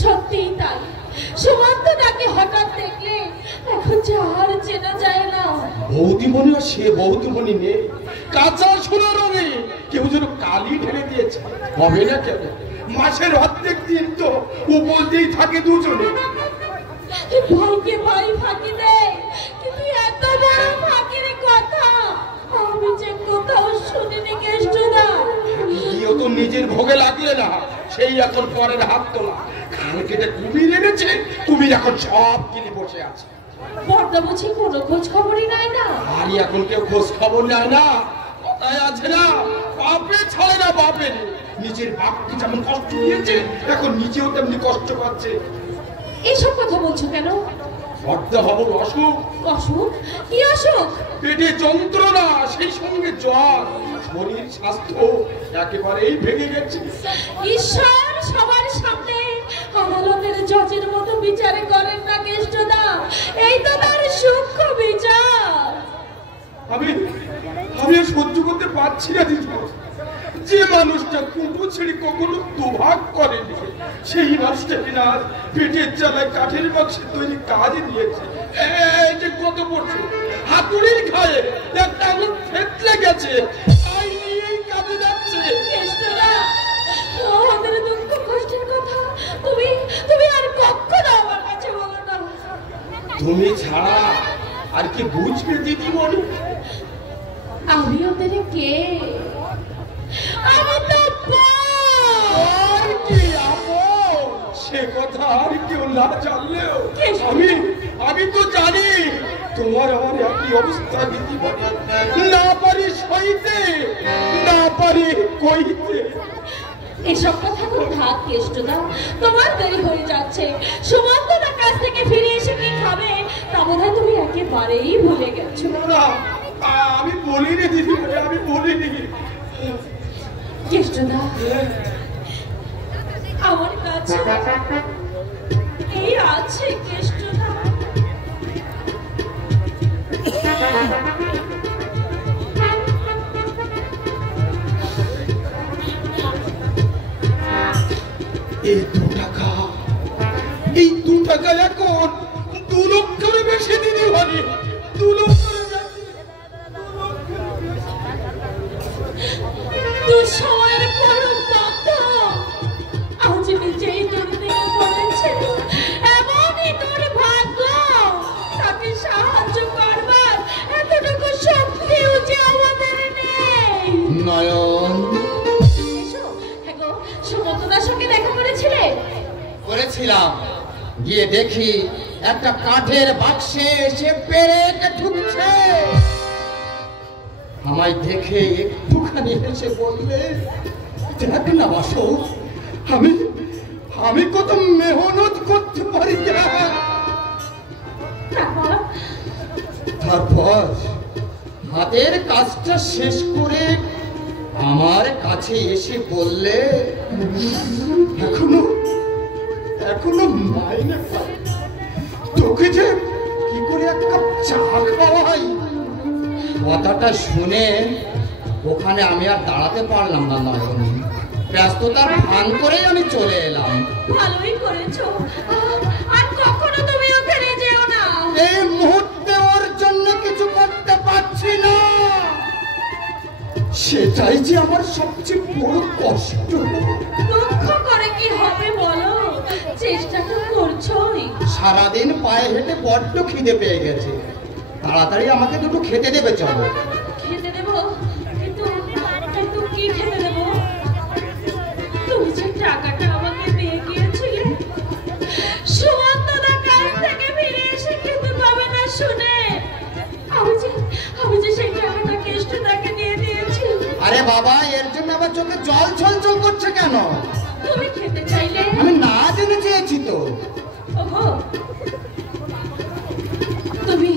সত্যিই তাই। সুমন্তদাকে হঠাৎ দেখলে এখন আর চেনা যায় না। বৌদিমণি আর সে বৌদিমণি নেই, কাঁচা সোনা রঙে কেউ যেন কালি ঢেলে দিয়েছে। হবে না কেন? মাসের অর্ধেক দিন তো উপর দিয়েই থাকে দুজনে। ভাইকে ভাই ফাঁকি দেয়, কিন্তু এত বড় ফাঁকির কথা আমি যে কোথাও শুনিনি কেষ্টদা। কেউ তো নিজের ভোগে লাগলে না, সেই এখন পরের হাত তোলা। খাল কেটে কুমির এনেছে, কুমির এখন সব কিনে বসে আছে। বর্দা বুঝি কোনো খোঁজ খবরই নাই না। আর এখন কেউ খোঁজ খবর নেয় না। কথায় আছে না, বাপে ছাড়ে না বাপের। নিজের বাপকে যেমন কষ্ট দিয়েছে, এখন নিজেও তেমনি কষ্ট পাচ্ছে। এসব কথা বলছো কেন? বর্দা বাবুর অসুখ। অসুখ? কি অসুখ? পেটে যন্ত্রণা, সেই সঙ্গে জ্বর। শরীর স্বাস্থ্য একেবারেই ভেঙে গেছে। ঈশ্বর সবার সামনে আদালতের জজের মতো বিচারে করেন না কেষ্টদা। এই তো তার সূক্ষ্ম বিচার। আমি সহ্য করতে পারছি না দিদি। যে মানুষটা কুটু ছেড়ে কখনো দুভাগ করেনি, সেই মানুষটা কিনা পেটের জ্বালায় কাঠের বাক্সে তৈরি কাজে নিয়েছে। এই যে কত বছর হাতুড়ির খায়ে একটা আঙুল ফেটলে গেছে, এই কাজে যাচ্ছে। কেষ্টদা, আমাদের দুঃখ কষ্টের কথা তুমি আর কখনো আমার কাছে বলো না। তুমি ছাড়া আর কি বুঝবে দিদিমণি? আমি ওদের কে? আমি তো আর কি আপন, সে কথা আর কেউ না জানলেও আমি তো জানি তোমার আমার একই অবস্থা দিদিমণি। না পারি সইতে, না পারি কইতে। এসব কথা তো থাক কেষ্টদা, তোমার দেরি হয়ে যাচ্ছে। সুমন্তদার কাছ থেকে ফিরে এসে কি খাবে তা বোধহয় তুমি একেবারেই ভুলে গেছো। না, আমি বলিনি দিদিমণি, আমি বলিনি। কেষ্টদা, আমার কাছে এই আছে কেষ্টদা। এই 2 টাকা এখন 2 লক্ষের বেশি দিদিমণি। 2 লক্ষের বেশি। দুঃসময়ের পরম বন্ধ আজ নিজেই তোর দিকে পড়েছে। এমনই তোর ভাগ্য, তাকে সাহায্য করবার এতটুকু শক্তিও যে আমাদের নেই। নয়ন, সুমন্তদার সঙ্গে দেখা করেছিলে? করেছিলাম। গিয়ে দেখি একটা কাঠের বাক্সে এসে পেরেক ঢুকছে। আমায় দেখে একটুখানি হেসে বললে, দেখ না বাসু, আমি কত মেহনত করতে পারি। তারপর হাতের কাজটা শেষ করে আমার কাছে এসে বললে, এখনো মাইনে পাই, তোকে যে কি করে এক কাপ চা খাওয়াই। কথাটা শুনে ওখানে আমি আর দাঁড়াতে পারলাম না নয়ন। ব্যস্ততার ভান করেই আমি চলে এলাম। ভালোই করেছো, আর কখনো তুমি ওখানে যেও না। এই মুহূর্তে ওর জন্য কিছু করতে পারছি না, সেটাই যে আমার সবচেয়ে বড় কষ্ট। দুঃখ করে কি হবে বলো, চেষ্টা তো করছোই। সারাদিন পায়ে হেঁটে বড্ড খিদে পেয়ে গেছে, তাড়াতাড়ি আমাকে দুটো খেতে দেবে চলো। খেতে দেবো? কিন্তু কি খেতে দেবো? তুমি যে টাকাটা আমাকে দিয়ে গিয়েছিলে, সুমন্তদার কাছ থেকে ফিরে এসে খেতে পাবে না শুনে আমি যে সেই টাকাটা কেষ্টদাকে দিয়ে দিয়েছি। আরে বাবা, এর জন্য আমার চোখে জল ছলছল করছে কেন? তুমি খেতে চাইলে। আমি না জেনে চেয়েছি তো। ওহো, তুমি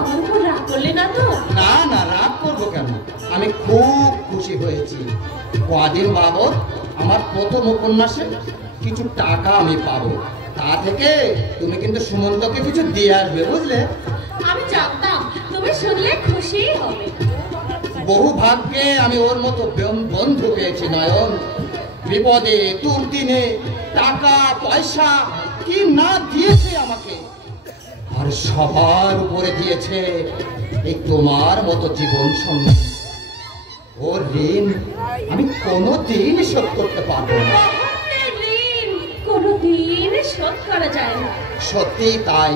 আমার উপর রাগ করলে না তো? না না, রাগ করবো কেন? আমি খুব খুশি হয়েছি। কদিন বাবদ আমার প্রথম উপন্যাসে কিছু টাকা আমি পাবো, তা থেকে তুমি কিন্তু সুমন্তকে কিছু দিয়ে আসবে, বুঝলে? আমি জানতাম তুমি শুনলে খুশি হবে। বহু ভাগ্যে আমি ওর মতো বন্ধু পেয়েছি নয়ন। বিপদে দুর্দিনে টাকা পয়সা কি না দিয়েছে আমাকে, আর সবার উপরে দিয়েছে এই তোমার মতো জীবন সঙ্গী। ওর ঋণ আমি কোনোদিন শোধ করতে পারবো না। ঋণ কোনোদিন শোধ করা যায় না। সত্যি তাই।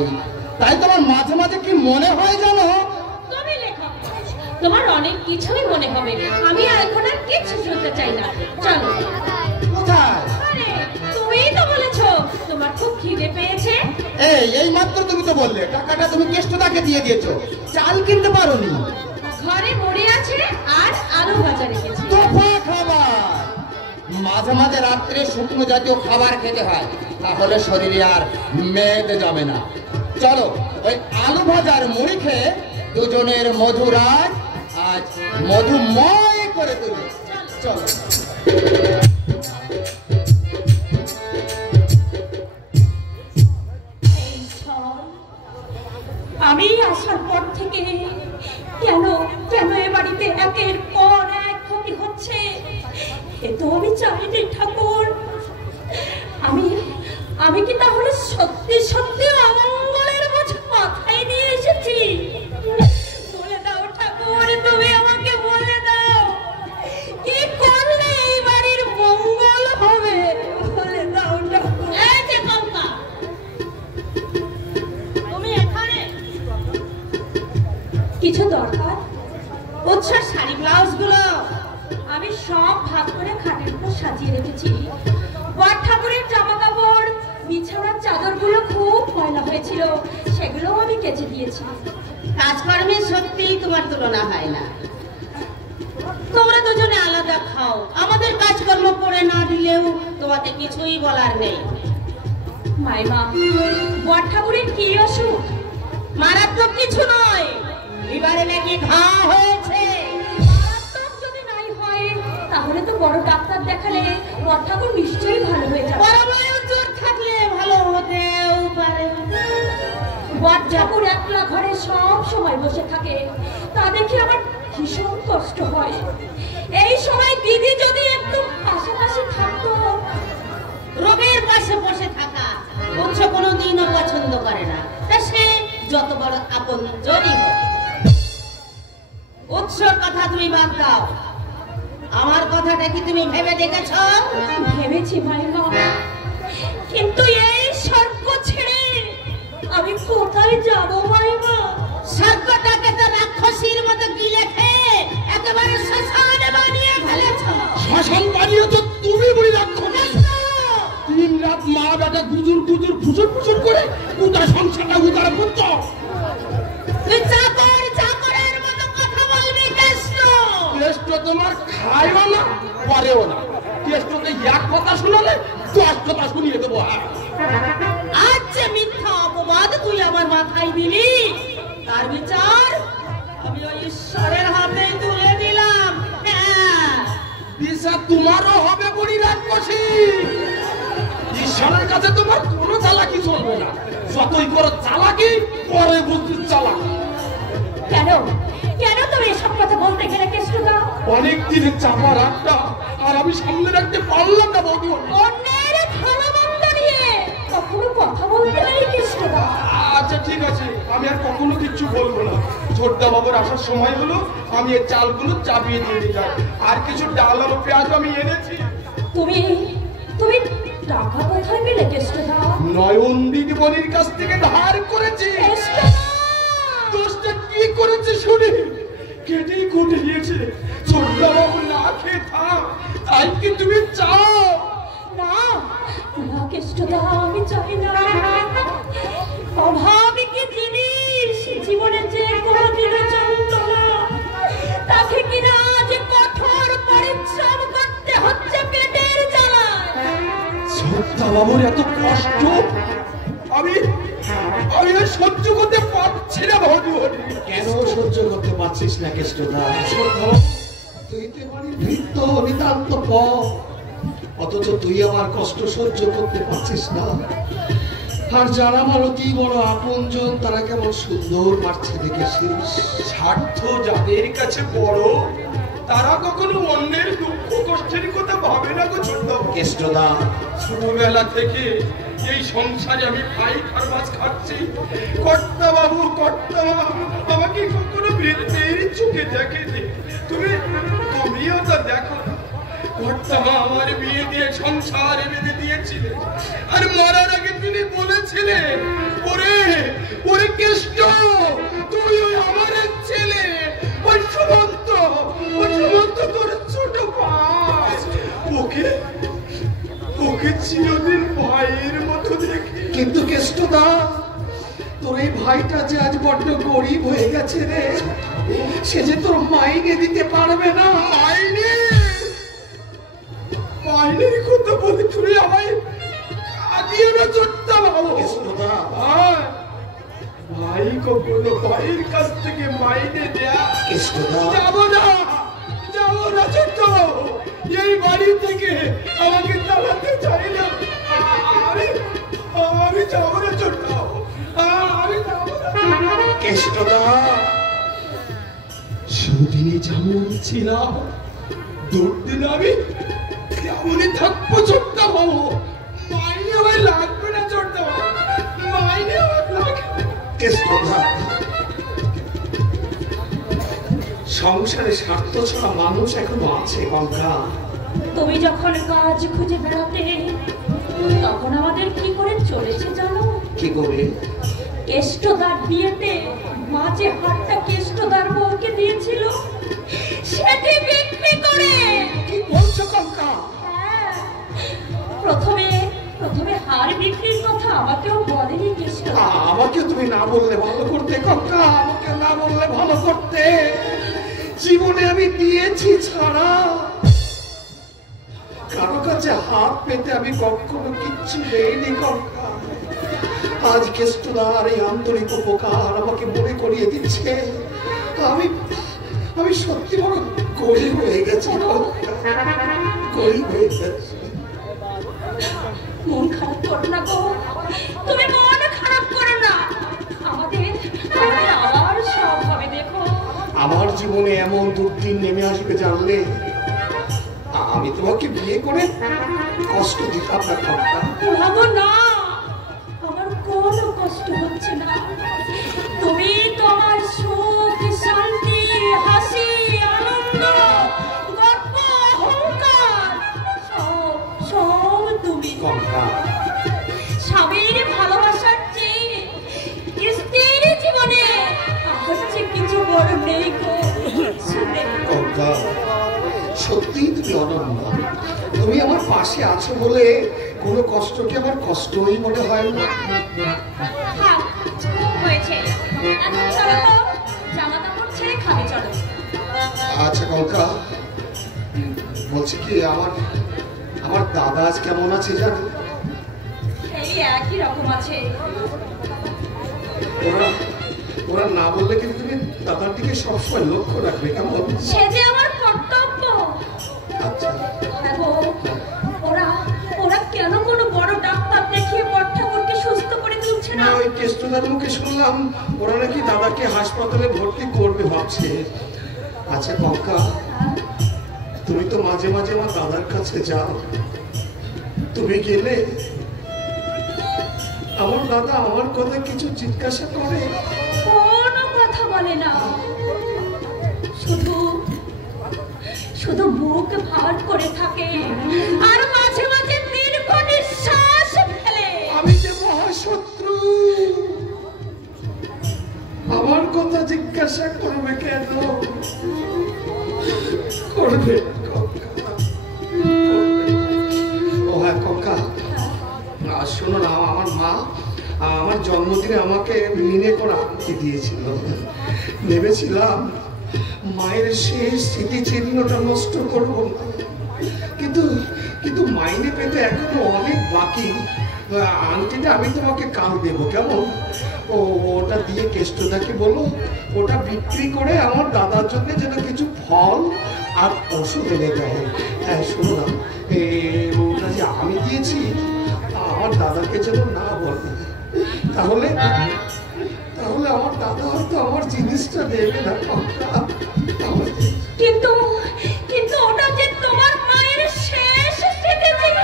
তাই তোমার মাঝে মাঝে কি মনে হয় জানো? তুমি লেখক, তোমার অনেক কিছুই মনে হবে। আমি এখন আর কিছু শুনতে চাই না, চলো। কোথায়? আরে তুমিই তো বলেছো তোমার খুব খিদে পেয়েছে। এই মাত্র তুমি তো বললে টাকাটা তুমি কেষ্টদাকে দিয়ে দিয়েছো, চাল কিনতে পারোনি। ঘরে মুড়ি আছে আর আলু ভাজা রেখেছি। তোফা খাবার। মাঝে মাঝে রাত্রে শুকনো জাতীয় খাবার খেতে হয়, তাহলে শরীরে আর মেদ যাবে না। চলো ওই আলু ভাজার মুড়ি খেয়ে দুজনের মধুরাত আজ মধুময় করে তুলি। চলো। আমি আসার পর থেকে কেন কেন এ বাড়িতে একের পর এক ক্ষতি হচ্ছে, এ তো আমি চাইনি ঠাকুর। আমি কি তাহলে সত্যি সত্যি অমঙ্গলের বোঝ মাথায় নিয়ে এসেছি? বলে দাও ঠাকুর, তুমি আমাকে বলে দাও কি করলে এই বাড়ির মঙ্গল হবে? বলে দাও ঠাকুর। এই যে কঙ্কা, তুমি এখানে কিছু দরকার? উৎসার শাড়ি ব্লাউজ গুলো আমি সব ভাগ করে খাটের উপর সাজিয়ে রেখেছি। বর ঠাকুরের জামা কাপড় বিছানার চাদর গুলো খুব ময়লা হয়েছিল, সেগুলো আমি কেচে দিয়েছি। কাজকর্মে সত্যি তোমার তুলনা হয় না। তোমরা দুজনে আলাদা খাও, আমাদের কাজকর্ম করে না দিলেও তোমাকে কিছুই বলার নেই। মাইমা, বর ঠাকুরের কি অসুখ? মারাত্মক কিছু নয়, এবারে নাকি ঘা হয়েছে। মারাত্মক যদি নাই হয় তাহলে তো বড় ডাক্তার দেখালে বর ঠাকুর নিশ্চয়ই ভালো হয়ে যাবে। বড় বড় জোর থাকলে ভালো হতেও পারে। বর ঠাকুর একলা ঘরে সব সময় বসে থাকে, তা দেখে আমার ভীষণ কষ্ট হয়। এই সময় দিদি যদি একটু পাশাপাশি থাকতো। রোগের পাশে বসে থাকা উৎস কোনোদিনও পছন্দ করে না, তা সে যত বড় আপনজনই হোক। উৎসর কথা তুমি বাদ দাও, আমার কথাটা কি তুমি ভেবে দেখেছ? ভেবেছি মাইমা, কিন্তু এই স্বর্গ ছেড়ে আমি কোথায় যাব মাইমা? স্বর্গটাকে তো রাক্ষসীর মতো গিলে খেয়ে একেবারে শ্মশানে বানিয়ে ফেলেছ। শ্মশান বানিয়ে তো তুমি বলি রাখো না। দিন রাত মা বেটা গুজুর গুজুর ফুসুর ফুসুর করে উদা সংসারটা উদার করতো। তুই চাকরের মতো কথা বলবি কেষ্ট? কেষ্ট তোমার খায়ও না পরেও না। কেষ্টতে এক কথা শুনালে 10 কথা শুনিয়ে দেবো। আজ যে মিথ্যা অপবাদ তুই আমার মাথায় দিলি, তার বিচার আমি ওই ঈশ্বরের হাতে তুলে দিলাম। বিচার তোমারও হবে বুড়ি রাক্ষসী। ঈশ্বরের কাছে তোমার কোনো চালাকি চলবে না, যতই করো চালাকি পরে বুঝতে চালাকি। কেন কেন তুমি এসব কথা বলতে গেলে কেষ্টদা? অনেক দিনের চাপা রাগটা আর আমি সামনে রাখতে পারলাম না বৌদি। অন্যের ভালো মন্দ নিয়ে কখনো কথা বলতে নেই কেষ্টদা। আচ্ছা ঠিক আছে, আমি আর কখনো কিচ্ছু বলবো না। ছোটদা বাবুর আসার সময় হলো, আমি এই চালগুলো চাপিয়ে দিয়ে যাই। আর কিছু ডাল আর পেঁয়াজ আমি এনেছি। তুমি টাকা কোথায় পেলে কেষ্টদা? নয়ন দিদিমণির কাছ থেকে ধার করেছি। কেষ্টদা! দোষটা কি করেছে শুনি? কেটেই কুটে নিয়েছে। ছোটদা বাবু না খেয়ে থাক, তাই কি তুমি চাও? না না কেষ্টদা, আমি চাই না। অভাব কি জিনিস জীবনে যে কোনোদিনও চলত না, তাকে কিনা যে কঠোর পরিশ্রম করতে হচ্ছে পেটের জ্বালায়। ছোটদা বাবুর এত কষ্ট আমি আর সহ্য করতে পারছি না বৌদি। কেন সহ্য করতে পারছিস না কেষ্টদা? তুই তো বাড়ির ভৃত্য নিতান্ত পথ, অথচ তুই আমার কষ্ট সহ্য করতে পারছিস না। আর যারা আমার অতি বড় আপনজন তারা কেমন সুন্দর পারছে দেখেছিস। স্বার্থ যাদের কাছে বড় তারা কখনো অন্যের দুঃখ কষ্টের কথা ভাবে না গো ছোট। কেষ্টদা, ছোটবেলা থেকে এই সংসারে আমি ভাই আর মাছ খাচ্ছি। কর্তা বাবু আমাকে কখনো বের চোখে দেখেনি। তুমিও তা দেখো না। কর্তা মা আমার বিয়ে দিয়ে সংসারে বেঁধে দিয়েছিলেন, আর মারার আগে তিনি বলেছিলেন, ওরে কেষ্ট, তুই ওই আমার ছেলে, ওই সুমন্ত তোর ছোট ভাই, ওকে চিরদিন ভাইয়ের মতো দেখি। কিন্তু কেষ্টদা, তোর এই ভাইটা যে আজ বড্ড গরিব হয়ে গেছে রে, সে যে তোর মাইনে দিতে পারবে না। মাইনের কথা বলে তুমি আমায় কাঁদিয়ে না চড়তে পারবো। ভাই কখনো ভাইয়ের কাছ থেকে মাইনে দেয়া যাবো না চড়তে পারবো। এই বাড়ি থেকে আমাকে তাড়াতে চাই না। আমি যাবো না চড়তে পারবো। আমি যাবো না। কেষ্টদা, সেদিনই যেমন ছিলাম, দুদিন আমি তেমনই থাকবো চড়তে পাবো। মাইনে আমার লাগবে না চড়তে পাবো। মাইনে আমার লাগবে। কেষ্টদা, সংসারে স্বার্থ ছাড়া মানুষ এখনো আছে গঙ্গা। তুমি যখন কাজ খুঁজে বেড়াতে, তখন আমাদের কি করে চলেছে জানো? কি করে? কেষ্টদার বিয়েতে মাঝে হাতটা কেষ্টদার বউকে দিয়েছিল, সেটি বিক্রি করে। কি বলছো গঙ্গা? হ্যাঁ, প্রথমে হার বিক্রির কথা আমাকেও বলেনি কেষ্টদা। আমাকে তুমি না বললে ভালো করতে গঙ্গা, আমাকে না বললে ভালো করতে। জীবনে আমি দিয়েছি ছাড়া, কারো কাছে হাত পেতে আমি কখনো কিচ্ছু দেইনি গঙ্গা। আজ কেষ্টদার এই আন্তরিক উপকার আমাকে মনে করিয়ে দিচ্ছে আমি সত্যি বড় গরিব হয়ে গেছি, গরিব হয়ে গেছি। মন খারাপ করো না গো, তুমি মন খারাপ করো না। আমাদের আবার সব হবে। দেখো, আমার জীবনে এমন দুর্দিন নেমে আসবে জানলে আমি তোমাকে বিয়ে করে কষ্ট দিতাম না গঙ্গা। ভাবো না, আমার কোনো কষ্ট হচ্ছে না। তুমি তোমার সুখ, শান্তি, হাসি, আনন্দ, গর্ব, অহংকার সব তুমি। গঙ্গা, স্বামীর ভালোবাসার চেয়ে স্ত্রীর জীবনে হচ্ছে কিছু বড় নেই গো। গঙ্গা, সত্যিই তুমি অনন্য। তুমি আমার পাশে আছো বলে কোনো কষ্টকে আমার কষ্টই মনে হয় না। হ্যাঁ, হয়েছে। এখন চলো তো, জামা কাপড় ছেড়ে খাবে চলো। আচ্ছা গঙ্গা, বলছি কি আমার দাদা আজ কেমন আছে জানো? এই একই রকম আছে। ওরা না বললে কিন্তু তুমি দাদার দিকে সবসময় লক্ষ্য রাখবে, কেমন? সে যে আমার কর্তব্য। আচ্ছা, দেখো, ওরা কেন কোনো বড় ডাক্তার দেখিয়ে বড় ঠাকুরকে সুস্থ করে তুলছে না? ওই কেষ্টদার মুখে শুনলাম ওরা নাকি দাদাকে হাসপাতালে ভর্তি করবে ভাবছে। আচ্ছা গঙ্গা, তুমি তো মাঝে মাঝে আমার দাদার কাছে যাও, তুমি গেলে আমার দাদা আমার কথা কিছু জিজ্ঞাসা করে? কোনো কথা বলে না, শুধু মুখ ভার করে থাকে আর মাঝে মাঝে দীর্ঘ নিঃশ্বাস ফেলে। আমি যে মহাশত্রু, আমার কথা জিজ্ঞাসা করবে কেন? করবে ও হ্যাঁ গঙ্গা, শোনো না, আমার মা আমার জন্মদিনে আমাকে মিনে করে আনতে দিয়েছিল। ভেবেছিলাম মায়ের শেষ স্মৃতিচিহ্নটা নষ্ট করবো না, কিন্তু মাইনে পেতে এখনো অনেক বাকি। আংটিটা আমি তোমাকে কাল দেবো, কেমন? ওটা দিয়ে কেষ্টদাকে বলো ওটা বিক্রি করে আমার দাদার জন্য যেন কিছু ফল আর ওষুধ এনে দেয়। হ্যাঁ শোনো না, ওটা যে আমি দিয়েছি আমার দাদাকে যেন না বলে, তাহলে আমার দাদা হয়তো আমার জিনিসটা দেবে না। কিন্তু কিন্তু ওটা যে তোমার মায়ের শেষ স্মৃতি ছিল।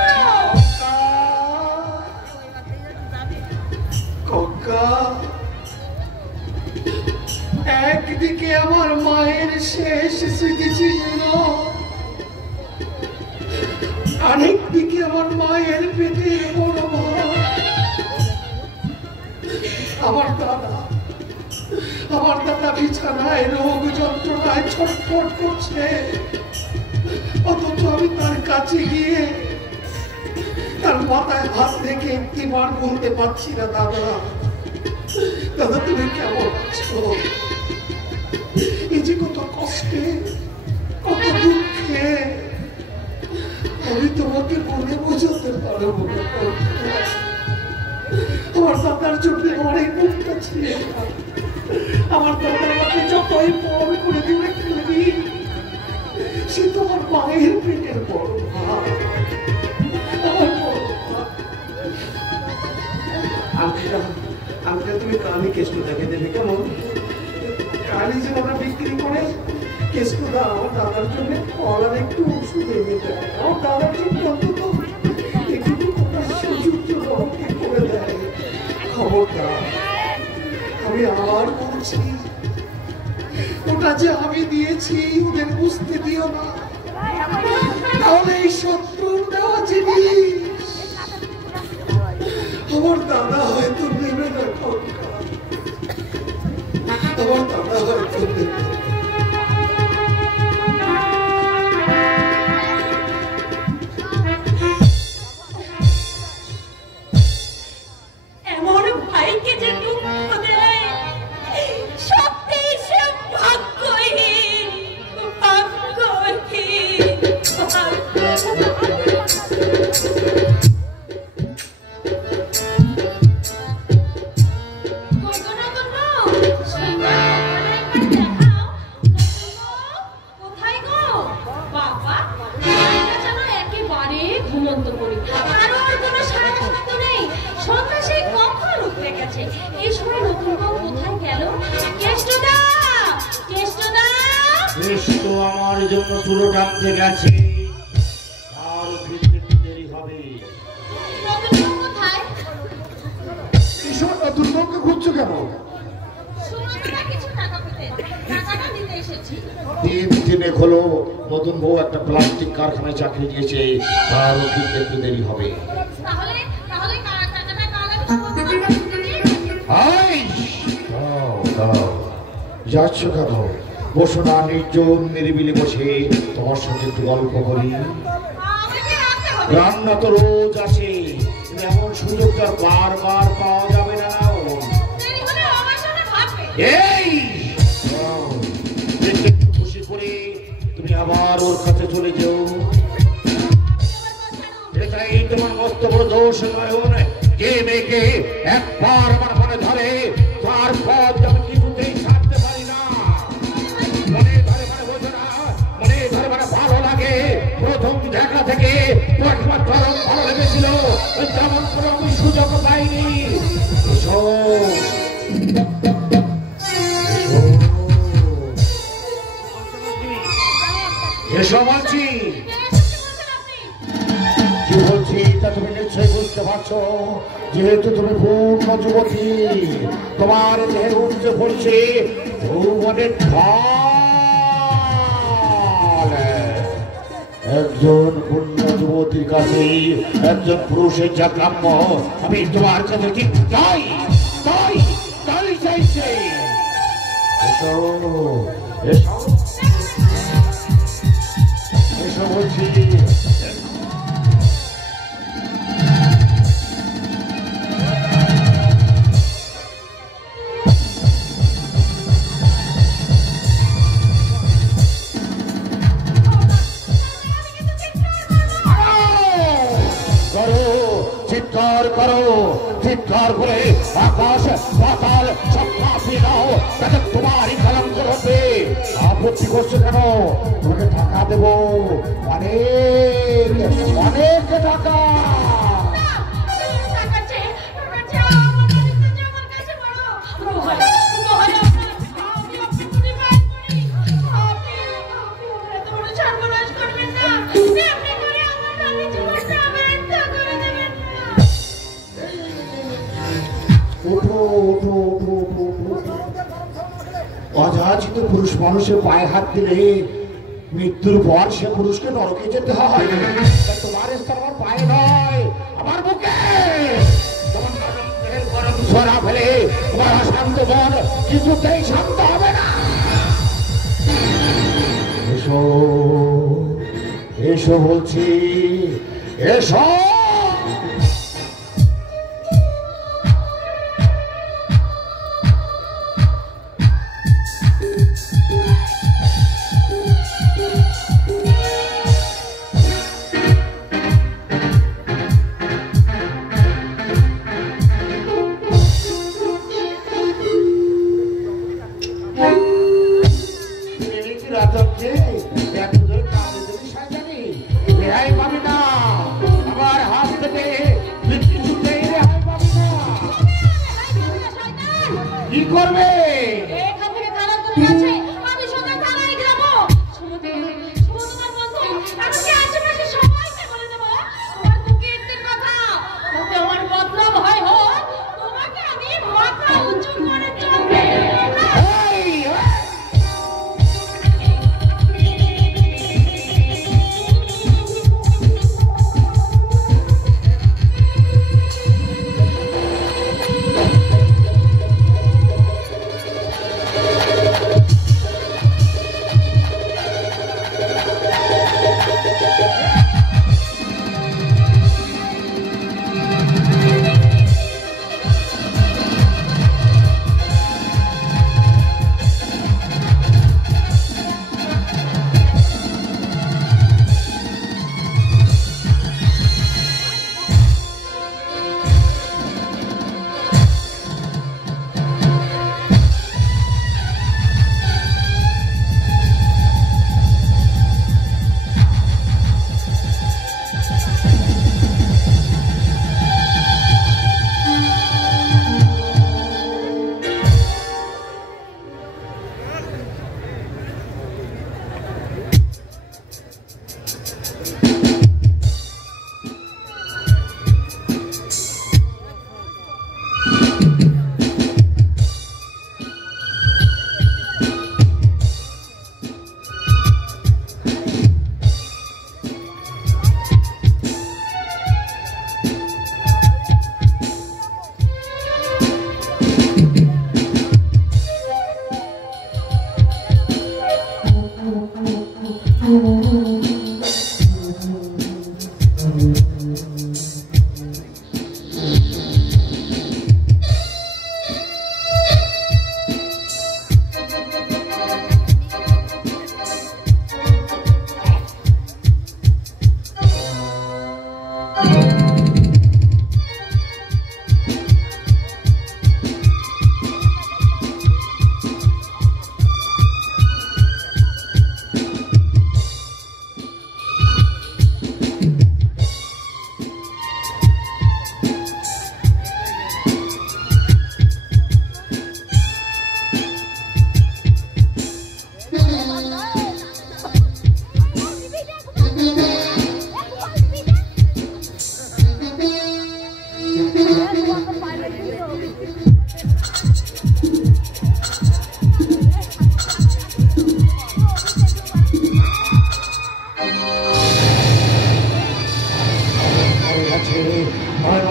একদিকে আমার মায়ের শেষ স্মৃতি ছিল, আরেকদিকে আমার মায়ের পেটে বড় ভাই। আমার দাদা বিছানায় রোগ যন্ত্রণায় ছটফট করছে, অথচ আমি তার কাছে গিয়ে তার মাথায় হাত রেখে একটিবার বলতে পারছি না, দাদা তুমি কেমন আছো? এই যে কত কষ্টে, কত দুঃখে আমি তোমাকে বলে বোঝাতে পারবো না। আমার দাদার জন্য আমার এই মুখটা ছিল, আমার দাদা আমাকে যতই পর করে দূরে ফেলি, সে তোমার মায়ের পেটের বড় ভাই, আমার বড় ভাই। আঙ্কেল তুমি কালি কেষ্টু দেখে দেবে কেমন? কালি যে ওরা বিক্রি করে কেষ্টু দাও, আমার দাদার জন্য ফল আর একটু ওষুধ এনে দেয়, আমার দাদার জন্য অন্তত একটু সুযুক্ত করে দেয়। খবরদার আমি আবার বলছি, ওটা যে আমি দিয়েছি ওদের বুঝতে দিও না, তাহলে এই শত্রুর দেওয়া জিনিস আমার দাদা হয়তো নেবে না। আমার দাদা হয়তো নেবে। এমন ভাইকে যে দুঃখ দেয়, সত্যি সে ভাগ্যহীন, ভাগ্যহীন। কোথায় গো বাবা? যেন একেবারে ঘুমন্ত পড়ি, কারোর কোনো সারা শব্দ নেই। সন্ধ্যা সেই কখন উঠে গেছে, এই সময় নতুন বউ কোথায় গেল? কেষ্টদা, কেষ্টদা। কেষ্ট আমার জন্য চুলো টানতে গেছে, আর ফিরতে দেরি হবে। নতুন বউ কোথায়? নতুন বউকে খুঁজছো কেন? শুনলাম কিছু টাকা পেতে, টাকাটা দিতে এসেছি। 3 দিনে হলো নতুন বউ একটা প্লাস্টিক কারখানায় চাকরি দিয়েছে, তারও ফিরতে একটু দেরি হবে। তাহলে তাহলে টাকাটা কাল আমি যাচ্ছ কেন? বসো না, নির্জন নিরিবিলি বসে তোমার সঙ্গে একটু গল্প করি। রান্না তো রোজ আছে, এমন সুযোগ তো বারবার পাওয়া যাবে না। এই খুশি করে তুমি আবার ওর কাছে চলে যাও, এটাই তোমার মস্ত বড় দোষ নয়। যে মেয়েকে একবার আমার মনে ধরে, তারপর আমি কিছুতেই ছাড়তে পারি না। মনে ধরে মানে বোঝো না, মনে ধরে মানে ভালো লাগে। প্রথম দেখা থেকে তোমার চরম ভালো লেগেছিল, তেমন করে আমি সুযোগ পাইনি। এসো বলছি, কি বলছি তা তুমি নিশ্চয়ই বুঝতে পারছো। যেহেতু তুমি পূর্ণ যুবতী, তোমার দেহে উঠে পড়ছে যৌবনের ঢল। একজন পূর্ণ যুবতীর কাছে একজন পুরুষের যা কাম্য, আমি তোমার কাছে ঠিক তাই তাই তাই চাইছি। এসো এসো এসো বলছি। চিৎকার করো, চিৎকার করে আকাশ পাতাল সব কাঁপিয়ে দাও, তাকে তোমারই কলঙ্ক হবে। আপত্তি করছো কেন? তোমাকে টাকা দেবো, অনেক অনেক টাকা। ওঠো ওঠো ওঠো ওঠো ওঠো। অযাচিত পুরুষ মানুষের পায়ে হাত দিলে মৃত্যুর পর সে পুরুষকে নরকে যেতে হয়। তোমার স্তর আমার পায়ে নয়, আমার বুকে। সরা ফেলে তোমার অশান্ত মন কিছুতেই শান্ত হবে না। এসো এসো বলছি, এসো। কি করবে? এখান থেকে থানা তুমি আছে, আমি সোজা থানায় যাবো। তোমার বন্ধু আমাকে আশেপাশে সবাইকে বলে দেবো তোমার দুঃখের কথা। ওকে আমার বদনাম হয় হোক, তোমাকে আমি মাথা উঁচু করে চলবে।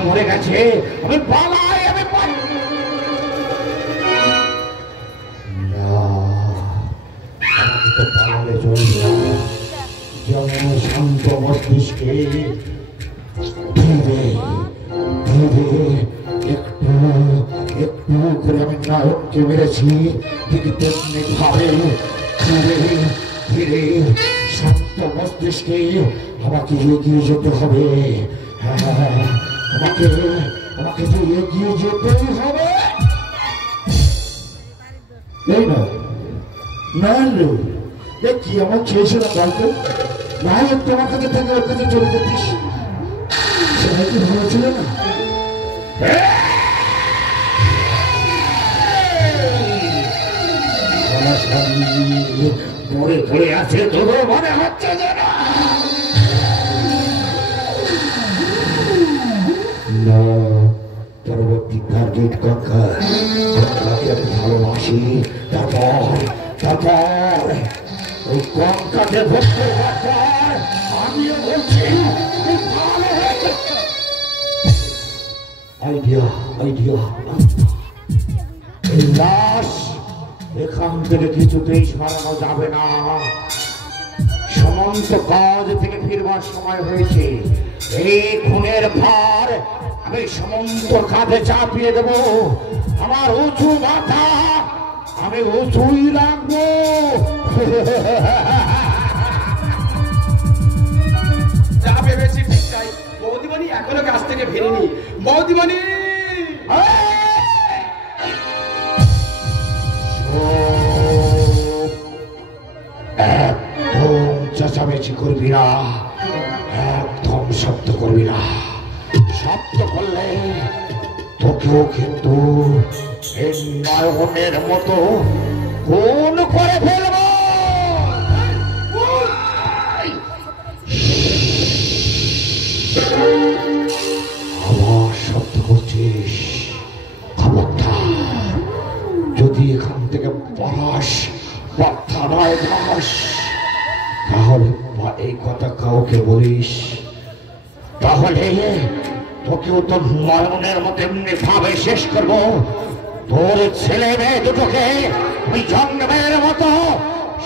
মরে গেছে, আমি পালাই, আমি পালালে চলবে না। যেমন শান্ত মস্তিষ্কে ধীরে ধীরে একটু একটু করে আমি নায়ককে মেরেছি, ঠিক তেমনি ভাবে ধীরে ধীরে শান্ত মস্তিষ্কে আমাকে এগিয়ে যেতে হবে। হ্যাঁ, আমাকে তো এগিয়ে যেতেই হবে। এই না নাহলে কি আমার খেয়েছিল বলতো, না তোমার কাছে থেকে ওর কাছে চলে যেতিস, সেটা কি ভালো ছিল না? পরে ধরে আছে তোর মনে হচ্ছে যে না, পরবর্তী টার্গেট গঙ্গাকে আমি ভালোবাসি। তারপর ওই গঙ্গাকে ভর্তি হওয়ার পর আমিও বলছি ভালো হয়েছে। আইডিয়া এই লাশ এখান থেকে কিছুতেই সরানো যাবে না। সমস্ত কাজ থেকে ফিরবার সময় হয়েছে। এই খুনের ভার আমি সমস্ত কাঁধে চাপিয়ে দেব। আমার উঁচু মাথা আমি উঁচুই রাখবো। যা ভেবেছি ঠিক তাই। বৌদিমণি এখনো কাছ থেকে ফেরেনি। বৌদিমণি একদম চেঁচামেচি করবি না, একদম শব্দ করবি না। শব্দ করলে তোকেও কিন্তু এই নয়নের মতো কোন করে ফেলবো। আবার শব্দ করছিস, খবরদার যদি এখান থেকে পাস বা থানায় যাস তাহলে বা এই কথা কাউকে বলিস তাহলে তোকেও তোর নয়নের মতো এমনি ভাবে শেষ করবো। তোর ছেলে মেয়ে দুটোকে ওই জন্মের মতো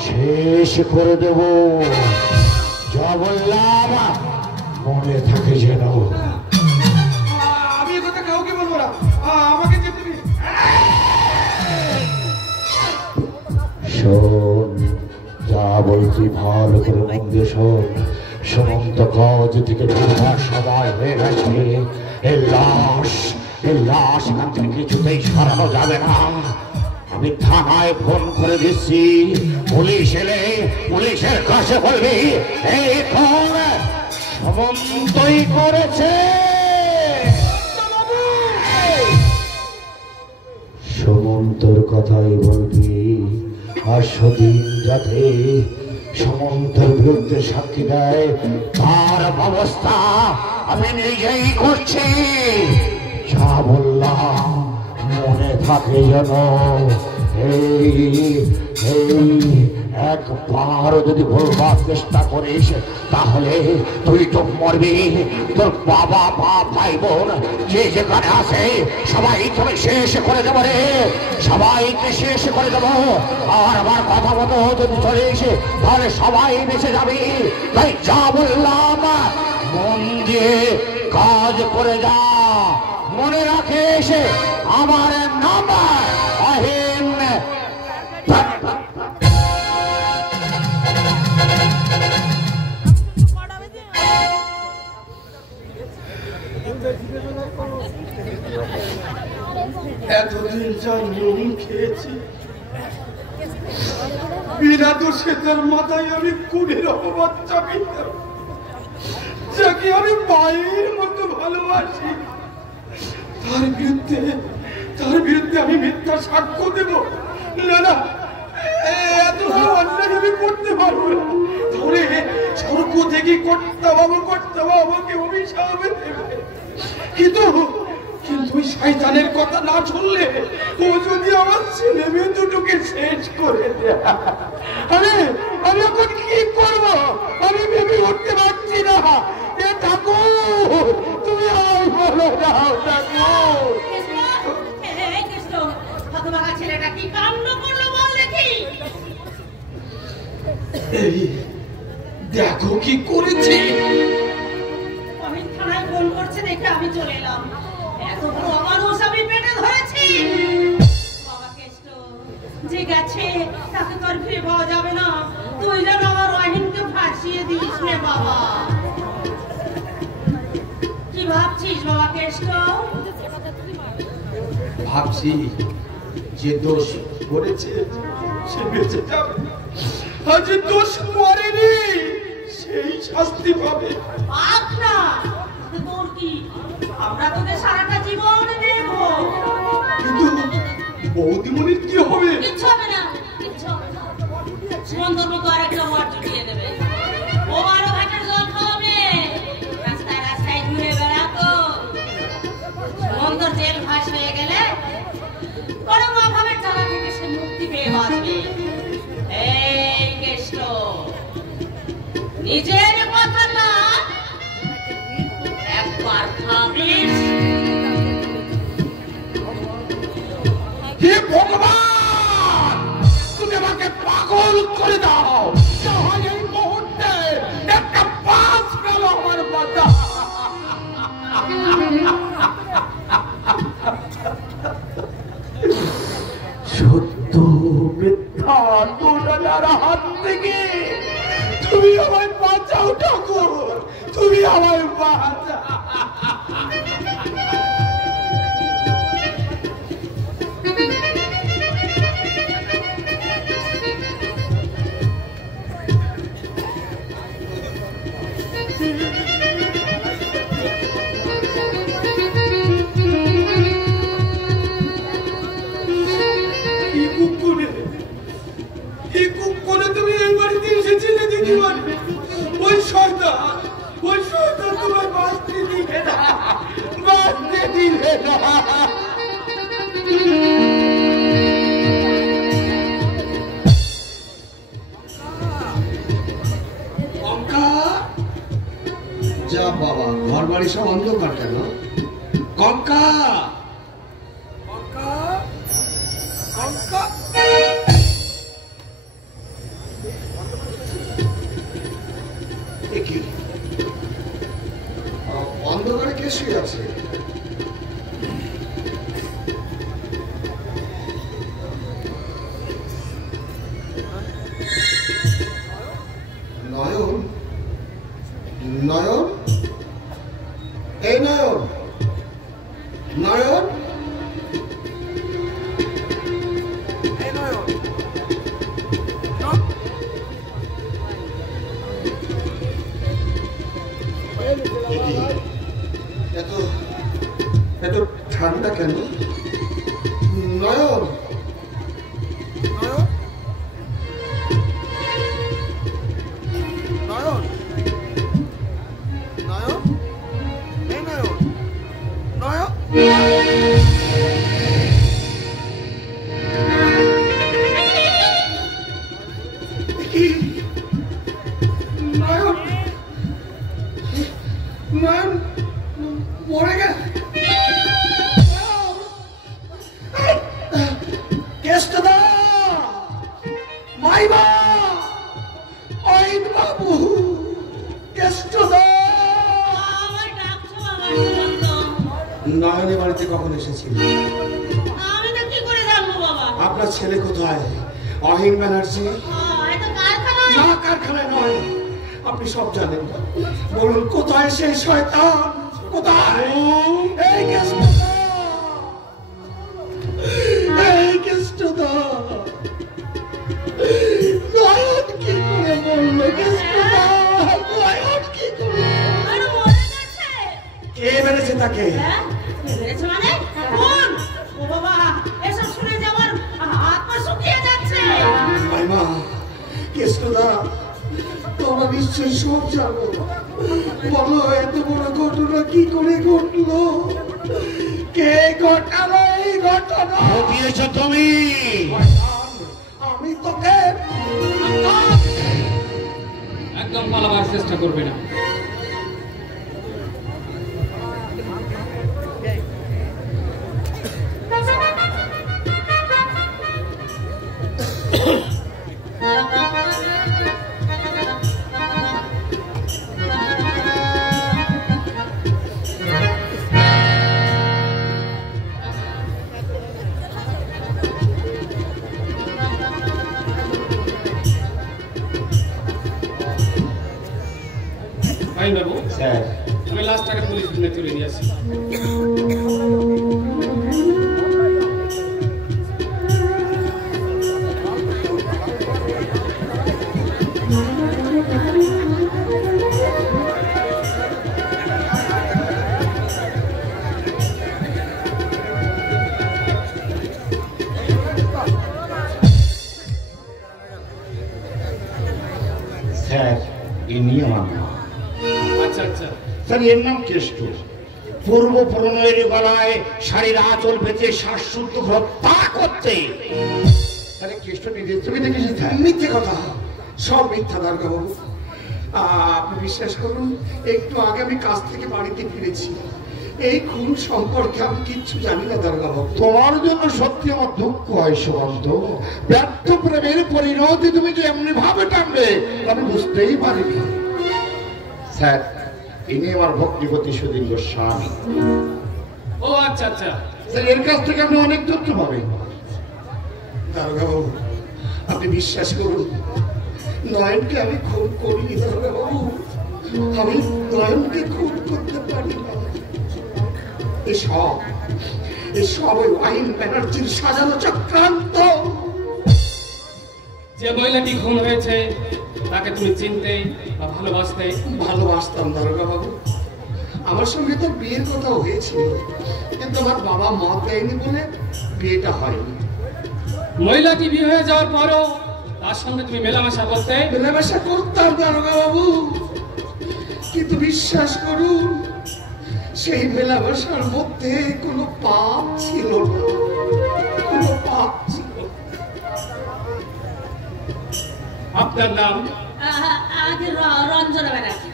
শেষ করে দেব। যা বললাম মনে থাকে যেন। আমি কথা কাউকে বলবো না, আমাকে যেতে দিন। শোন, যা বলছি ভালো করে মন দিয়ে শোন। সমন্ত কাজ থেকে ফিরবার সময় হয়ে গেছে। এই লাশ এখান থেকে কিছুতেই সরানো যাবে না। আমি থানায় ফোন করে দিচ্ছি। পুলিশ এলে পুলিশের কাছে বলবি এই ফোন সমন্তই করেছে। সমন্তর কথাই বলবি। আর সেদিন যাতে সমন্তর বিরুদ্ধে সাক্ষী দেয় তার ব্যবস্থা আমি নিজেই করছি। যা বললাম মনে থাকে যেন। একবার যদি বলবার চেষ্টা করিস তাহলে তুই তো মরবি। তোর বাবা ভাই বোন যে যেখানে আছে সবাই তুমি শেষ করে দেবো রে, সবাইকে শেষ করে দেবো। আর আমার কথা মতো যদি চলিস তাহলে সবাই বেঁচে যাবি। তাই যা বললাম মন দিয়ে কাজ করে যা। মনে রাখিস আমার নাম্বার আহিন। এতদিন যা নুন খেয়েছি, বিনা দোষে তার মাথায় আমি খুনের অপবাদ চাপিয়ে, যাকে আমি মায়ের মতো ভালোবাসি, তার বিরুদ্ধে আমি মিথ্যা সাক্ষ্য দেব? না, এত অন্যায় আমি করতে পারবো না। ধরে স্বর্গ থেকে করতে আমাকে অভিশাপ দেবে। কিন্তু ওই শয়তানের কথা না শুনলে ও যদি আমার ছেলে মেয়ে দুটোকে শেষ করে দেয়, আমি এখন কি করব? আমি ভেবে উঠতে পারছি না। এ ঠাকুর, তুমি আমায় বলো দাও ঠাকুর। ছেলেটা কি কাণ্ড করলো বল দেখি। দেখো কি করেছি। আমি থানায় ফোন করছে দেখে আমি চলে এলাম। এত বড় অমানুষ আমি পেটে ধরেছি। বাবা কেষ্ট যে গেছে তাকে তো আর ফিরে পাওয়া যাবে না। তুই যেন আমার রহিমকে ফাঁসিয়ে দিস রে বাবা। কি ভাবছিস বাবা কেষ্ট? ভাবছি যে দোষ করেছে সে বেঁচে যাবে, আর যে দোষ করেনি সেই শাস্তি পাবে। পাক না, তোর কি? আমরা তোকে সারাটা জীবন দেব। কিন্তু বৌদিমণির কি হবে? কিচ্ছু হবে না, কিচ্ছু হবে না। সুমন্তর মতো আরেকটা ওয়ার্ড জুটিয়ে দেবে। ও আরো ভাতের জল খাওয়াবে, রাস্তায় ঘুরে বেড়াতো। সুমন্তর জেল ফাঁস হয়ে গেলে কোনো অভাবের জ্বালা থেকে সে মুক্তি পেয়ে বাঁচবে। এই কেষ্ট, নিজের কথাটা একবার ভাবিস। হে ভগবান, তুমি আমাকে পাগল করে দাও। এই মুহূর্তে একটা পাস গেল আমার মাথা। সত্য মিথ্যা দুটার হাত থেকে তুমি আমায় বাঁচাও ঠাকুর, তুমি আমায় বাঁচাও। তুমি এই বাড়িতে এসেছিলে দিদিমান? ওই শয়তান তোমার বাঁচতে দিবে না, বাঁচতে দিবে না। যা বাবা, ঘর বাড়ি সব অন্ধকার কেন? কঙ্কা অন্ধকারে কে শুয়ে আছে? নয়ন, নয়ন, এই নয়ন, নয়ন, এত ঠান্ডা কেন? নয়ন, নয়ন, নয়ন, এই নয়ন, নয়ন। নয়ন, নয়ন মরে গেছে। কেষ্টদা, মাইবা, অইন বাবু, কেষ্টদা। আমার ডাকছো আমার সুমন্ত। নয়নের বাড়িতে কখন এসেছিল? আমি তো কি করে জানবো বাবা? আপনার ছেলে কোথায়? অহিন ব্যানার্জি? এত কারখানায়? না, কারখানায় নয়। আপনি সব জানেন। বলুন কোথায় সেই শয়তান? কোথায়? এই কেষ্টদা, এই কেষ্টদা। নয়ন কি করে বললো? কেষ্টদা, নয়ন কি করে? আরে মরে গেছে। কে মেরেছে তাকে? হ্যাঁ? মেরেছে মানে? কোন? ও বাবা, এসব শুনে যে আমার হাত পা শুকিয়ে যাচ্ছে। মাইমা, কেষ্টদা, তোমরা নিশ্চয়ই সব জানো। বলো, এত বড় ঘটনা কি করে ঘটলো? কে ঘটালো এই ঘটনা? ঘটিয়েছ তুমি। আমি তোকে একদম পালাবার চেষ্টা করবে না। বাবু স্যার, আমি লাস্ট টাকা পুলিশ দিনে তুলে নিয়ে আসি। স্যার, এ নিয়ে আমার নাম। আচ্ছা আচ্ছা, স্যার, এর নাম কেষ্ট। পূর্ব প্রণয়ের গলায় শাড়ির আঁচল বেঁচে শ্বাসশুদ্ধ হত্যা করতে। তাহলে কেষ্ট নিজের ছবি দেখেছিস? মিথ্যে কথা, সব মিথ্যা দারোগাবাবু। আপনি বিশ্বাস করুন, একটু আগে আমি কাজ থেকে বাড়িতে ফিরেছি। এই খুন সম্পর্কে আমি কিচ্ছু জানি না দারোগাবাবু। তোমার জন্য সত্যি আমার দুঃখ হয় সুমন্ত। ব্যর্থ প্রেমের পরিণতি তুমি যে এমনি ভাবে টানবে আমি বুঝতেই পারিনি। স্যার, ইনি আমার ভক্তিপতি সুধীর গোস্বামী। ও আচ্ছা আচ্ছা, স্যার এর কাছ থেকে আপনি অনেক তথ্য পাবেন। দারোগাবাবু আপনি বিশ্বাস করুন, নয়নকে আমি খুন করিনি দারোগাবাবু। আমি নয়নকে খুন করতে পারি না। এসব ওই ওয়াহিন ব্যানার্জির সাজানো চক্রান্ত। যে মহিলাটি খুন হয়েছে তাকে তুমি চিনতে বা ভালোবাসতে? ভালোবাসতাম দারোগাবাবু। আমার সঙ্গে তো বিয়ের কথাও হয়েছিল, কিন্তু আমার বাবা মত দেয়নি বলে বিয়েটা হয়নি। মহিলাটি বিয়ে হয়ে যাওয়ার পরও তার সঙ্গে তুমি মেলামেশা করতে? মেলামেশা করতাম দারোগাবাবু, কিন্তু বিশ্বাস করুন সেই মেলামেশার মধ্যে কোনো পাপ ছিল না, কোনো পাপ ছিল। আপনার নাম? রঞ্জনা ব্যানার্জি।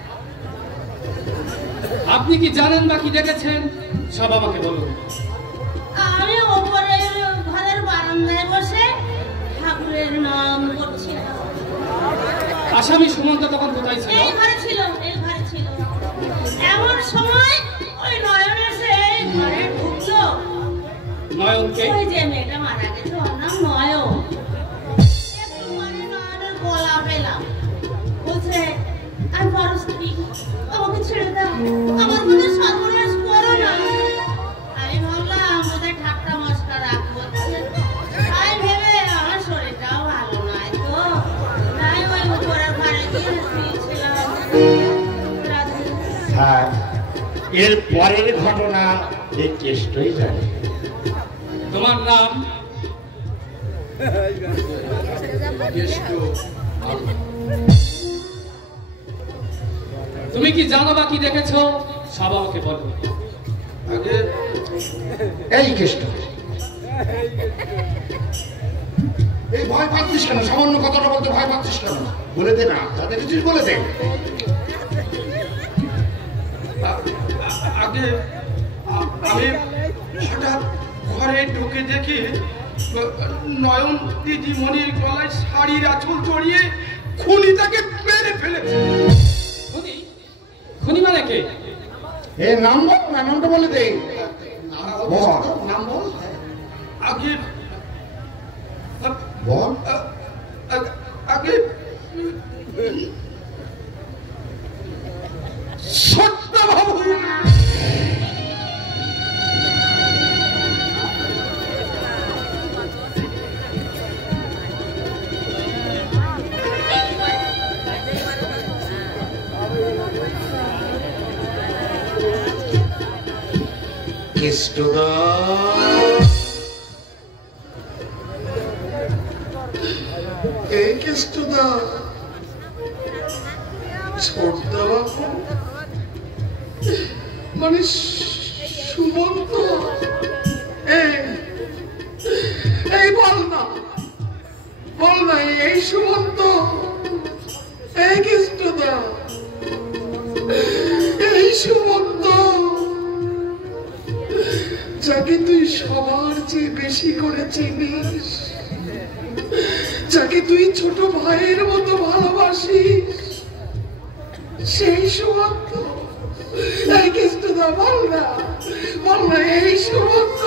আপনি কি জানেন বা কি দেখেছেন সব আমাকে বলুন। আমি ওপরে ঘরের বারান্দায় বসে ঠাকুরের নাম করছিলাম। আসামি সুমন্ত তখন কোথায় ছিল? এই ঘরে ছিল, এই ঘরে ছিল। এমন সময় ওই নয়ন এসে ঘরে ঢুকলো। নয়নকে? ওই যে মেয়েটা মারা গেছে, ওর নাম নয়ন। একটু মানে নয়নের গলা পেলাম, বলছে আমি বড় স্ত্রী, আমাকে ছেড়ে দাও, আমার মনে সর্বনাশ করো না। আমি ভাবলাম আমাদের ঠাট্টা মস্করা করছে, তাই ভেবে আমার শরীরটাও ভালো নয় তো, তাই ওই উপরের ঘরে গিয়ে শুয়েছিলাম। স্যার, এর পরের ঘটনা এই কেষ্টই জানে। তোমার নাম? তুমি কি জানো বা কি দেখেছো সব আমাকে বলো। আগে এই কেষ্ট, এই ভয় পাচ্ছিস কেন? সামান্য কথাটা বলতে ভয় পাচ্ছিস কেন? বলে দে না, যা দেখেছিস বলে দে। আগে আমি হঠাৎ ঘরে ঢুকে দেখি নয়ন দিদিমণির গলায় শাড়ির আঁচল জড়িয়ে খুনি তাকে মেরে ফেলেছে। খুনি? খুনি মানে কে? এ নাম বল না, নামটা বলে দে। বল নাম বল। আগে বল। আগে সত্যবাবু। কেষ্টদা, এই কেষ্টদা, ছোটদা বাবু মানে সুমন্ত, এই বল না, বল না, এই সুমন্ত, এই কেষ্টদা, এই সুমন্ত, যাকে তুই সবার চেয়ে বেশি করে চিনিস, যাকে তুই ছোট ভাইয়ের মতো ভালোবাসিস, সেই সুমন্ত। এই কেষ্টদা, বল না, বল না, এই সুমন্ত।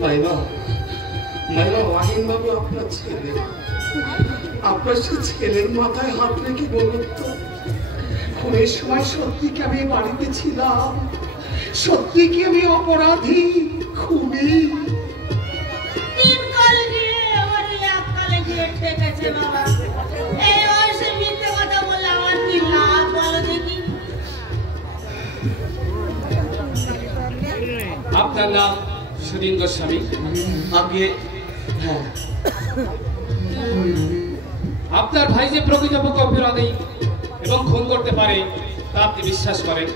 মাইমা, মাইমা, ওয়াহিন বাবু আপনার ছেলে। আপনার সে ছেলের মাথায় হাত রেখে বলুন তো, খুনের সময় সত্যি কি আমি বাড়িতে ছিলাম? সত্যি কি আমি অপরাধী, খুনি? তিন কালে গিয়ে আমার এক কালে গিয়ে ঠেকেছে বাবা। এই বয়সে মিথ্যে কথা বলে আমার কি লাভ বলো দেখি? আপনার নাম সুধীর গোস্বামী? আগে হ্যাঁ, আপনার ভাই যে প্রকৃতপক্ষে অপরাধী এবং খুন করতে পারে তা আপনি বিশ্বাস করেন?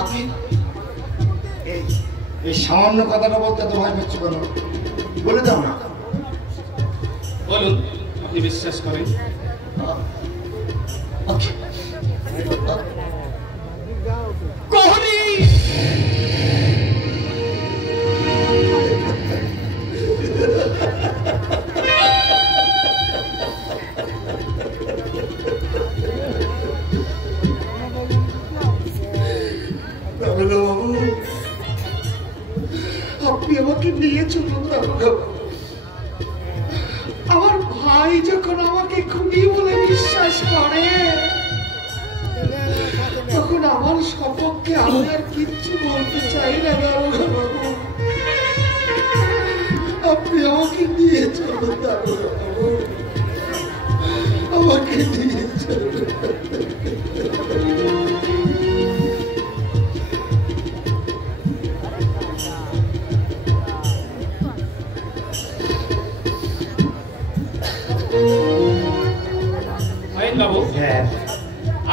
আপনি এই সামান্য কথাটা বলতে তো ভয় পাচ্ছ কেন? বলে দাও না। বলুন, আপনি বিশ্বাস করেন? কোহলি বাবু, আপনি আমাকে নিয়ে চলুন দারোগা বাবু। আমার ভাই যখন আমাকে খুনি বলে বিশ্বাস করে, তখন আমার সপক্ষে আমি আর কিচ্ছু বলতে চাই না দারোগা বাবু। আপনি আমাকে নিয়ে চলুন দারোগা বাবু, আমাকে নিয়ে চলুন। বাবু, হ্যাঁ,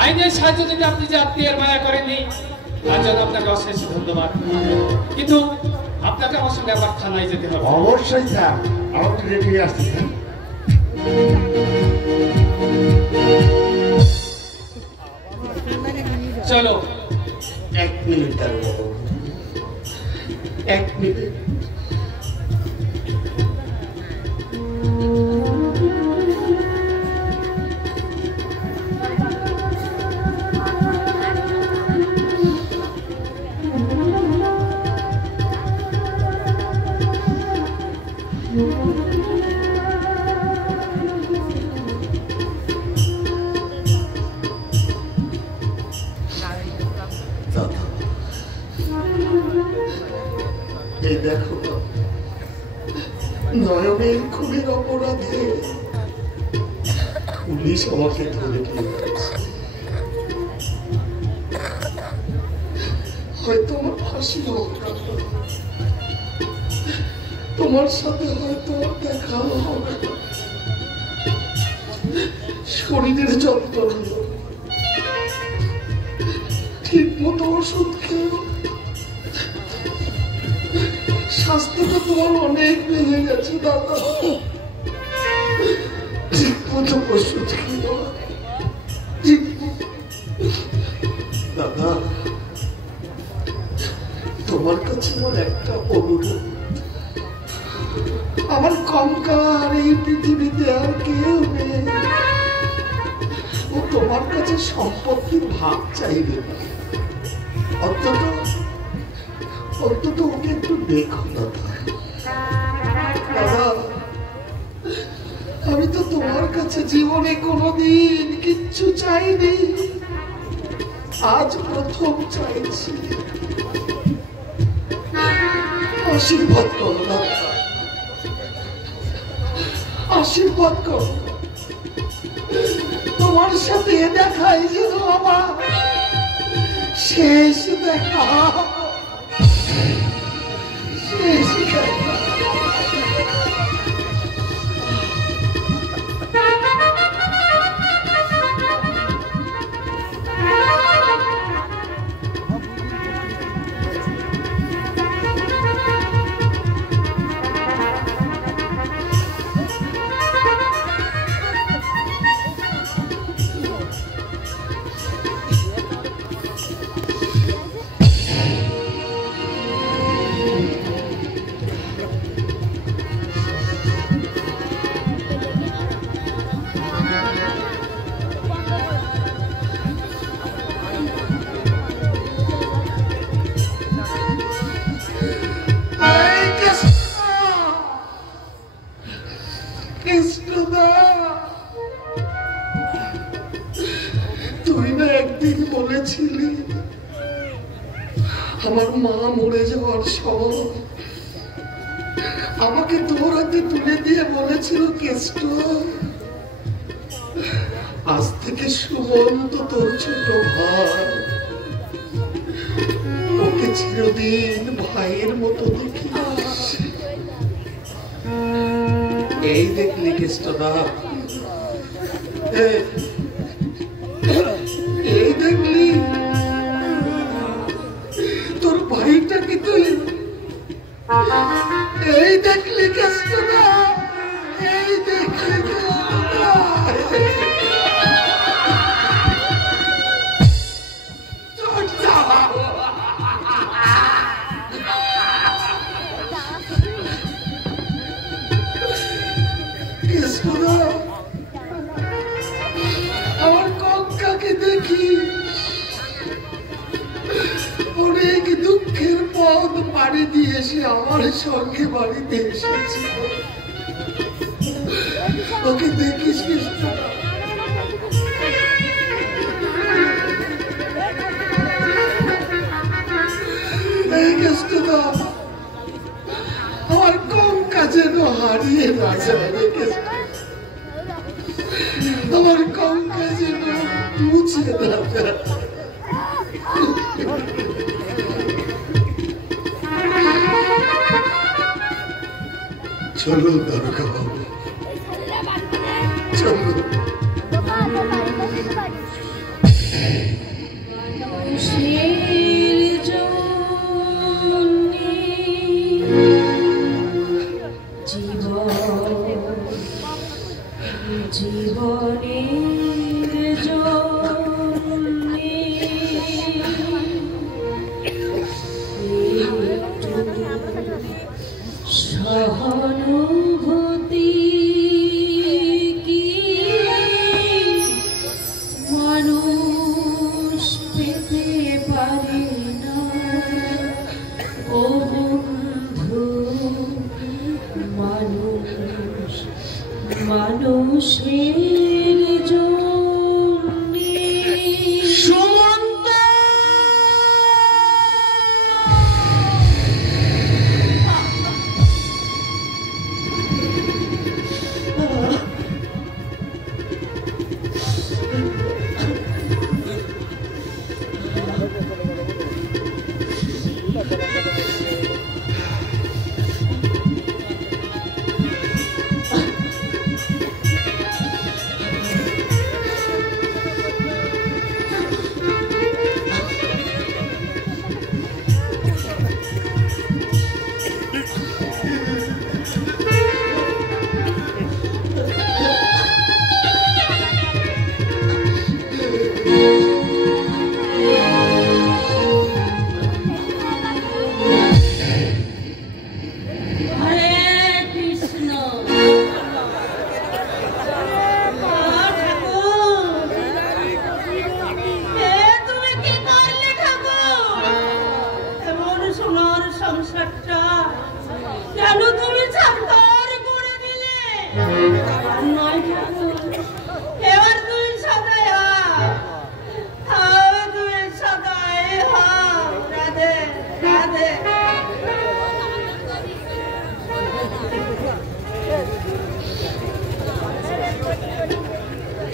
আইনের সাহায্য যদি আপনি যে আত্মীয়ের মায়া করেননি তার জন্য আপনাকে অশেষ ধন্যবাদ। কিন্তু আপনাকে আমার সঙ্গে আবার থানায় যেতে হবে। অবশ্যই স্যার, আমার তো রেডি আসছি। চলো। 1 মিনিট দাঁড়াবো, 1 মিনিট। এই দেখো, নয়নের খুনের অপরাধে পুলিশ আমাকে ধরে নিয়ে গেছে। হয়তো আমার ফাঁসি হোক, তোমার সাথে হয়তো দেখা হবে না। শরীরের যত্ন নিও, ঠিক মতো ওষুধ খেও। স্বাস্থ্যটা তোমার অনেক ভেঙে গেছে দাদা, ঠিক মতো ওষুধ খেও। দাদা, তোমার কাছে আমার একটা অনুরোধ, আমার কঙ্কার এই পৃথিবীতে আর কেউ নেই। ও তোমার কাছে সম্পত্তির ভাগ চাইবে না, অন্তত ওকে একটু দেখো দাদা। আমি তো তোমার কাছে জীবনে কোনোদিন কিচ্ছু চাইনি, আজ প্রথম চাইছি। আশীর্বাদ করো দাদা, আশীর্বাদ করো। তোমার সাথে দেখাই যেন আমার শেষ দেখা, শেষ দেখা। তুই না একদিন বলেছিলি আমার মা মরে যাওয়ার সময় আমাকে তোর হাতে তুলে দিয়ে বলেছিল, কেষ্ট আজ থেকে সুমন্ত তোর ছোট ভাই, ওকে চিরদিন ভাইয়ের মতো দেখিস। এই দেখলি কেষ্টদা, এই দেখলি তোর ভাইটাকে তুই, এই দেখলি কেষ্টদা, এই দেখলি কেষ্টদা। আমার কঙ্কাকে দেখি অনেক দুঃখের পথ পাড়ি দিয়ে এসে আমার সঙ্গে বাড়িতে এসেছি। ওকে দেখিস কৃষ্ণ, এই কৃষ্ণদা আমার কঙ্কা যেন হারিয়ে না যায়, আমার কঙ্কা যেন মুছে না যায়। চলো দারোগা বাবু, চলো। জীবনের জন্যে সহানুভূতি কি মানুষ পেতে পারে না ও বন্ধু, মানুষ মানুষের জন্যে। সুমন্ত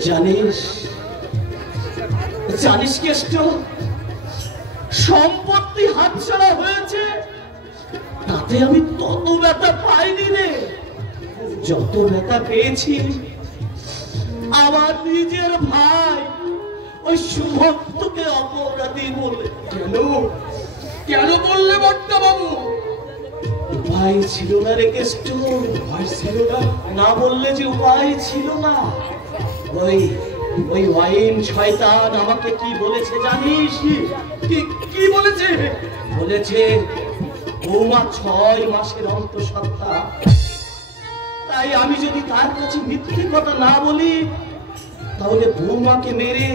জানিস জানিস কেষ্ট, সম্পত্তি হাতছাড়া হয়েছে তাতে আমি তত ব্যথা পাইনি রে, যত ব্যথা পেয়েছি আমার নিজের ভাই ওই সুভক্তকে অপরাধী বলে। কেন কেন বললে বট্টা বাবু? উপায় ছিল না রে কেষ্ট, উপায় ছিল না? না বললে যে উপায় ছিল না। ওই ওই ওয়াইন শয়তান আমাকে কি বলেছে জানিস? কি বলেছে? বলেছে বৌমা 6 মাসের অন্তঃসত্ত্বা, তাই আমি যদি তার কাছে মিথ্যে কথা না বলি তাহলে বৌমাকে মেরে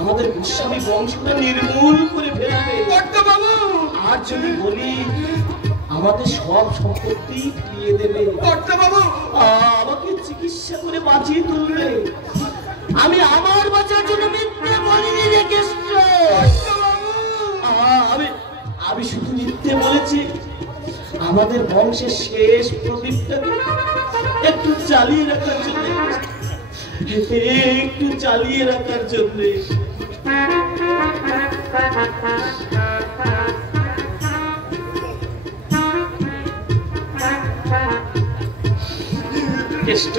আমাদের গোস্বামী বংশটা নির্মূল করে ফেলবে। আর যদি বলি আমাদের সব সম্পত্তি ফিরিয়ে দেবে, আমাকে চিকিৎসা করে বাঁচিয়ে তুলবে। আমি আমার বাঁচার জন্য মিথ্যে বলিনি রে কৃষ্ণ, আমি শুধু মিথ্যে বলেছি আমাদের বংশের শেষ প্রদীপটাকে একটু জ্বালিয়ে রাখার জন্য, একটু জ্বালিয়ে রাখার জন্য। কেষ্ট,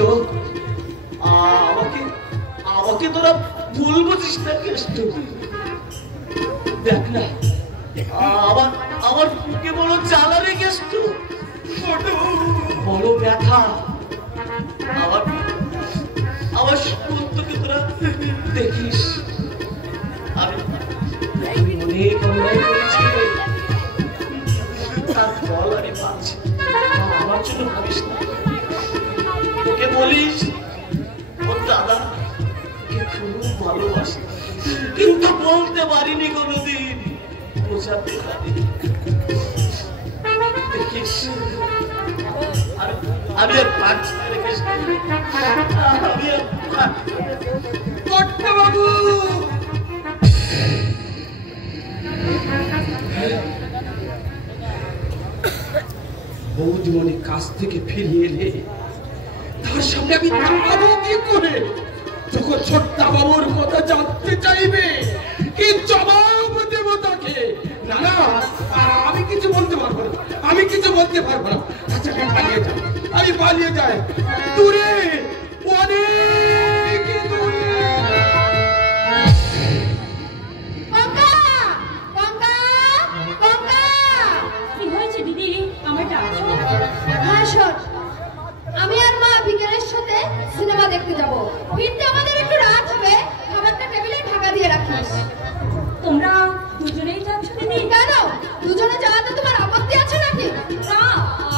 আমাকে তোরা ভুল বুঝিস না কেষ্ট। দেখ না, আমার বুকে বড় জ্বালা রে কেষ্ট, বড় ব্যথা। আমার সুন্দরকে তোরা দেখিস, আমি অনেক অন্যায় করেছি, তার ফল আমি পাচ্ছি। আমার জন্য ভাবিস না, ওকে বলিস ওর দাদা খুব ভালোবাসে, কিন্তু বলতে পারিনি কোনোদিন, বোঝাতে পারিনি। দেখিস আমি আর পারছি না, দেখিস আমি আর বাবু বৌদিমণি কাছ থেকে ফিরিয়ে এলে তার সামনে আমি দাঁড়াবো কি করে? যখন ছোট্টা বাবুর কথা জানতে চাইবে কি জবাব দেব তাকে? না না, আমি কিছু বলতে পারবো না, আমি কিছু বলতে পারবো না। আচ্ছা আমি পালিয়ে যাই দূরে, অনেক দূরে। কি হয়েছে দিদি, আমার ডাকছো? হ্যাঁ শোন, আমি আর মা বিকেলের সাথে সিনেমা দেখতে যাব, ফিরতে আমাদের একটু রাত হবে, খাবারটা টেবিলে ঢাকা দিয়ে রাখিস। তোমরা দুজনেই যাচ্ছ দিদি? কেন, দুজনে যাওয়াতে তোমার আপত্তি আছে নাকি? না,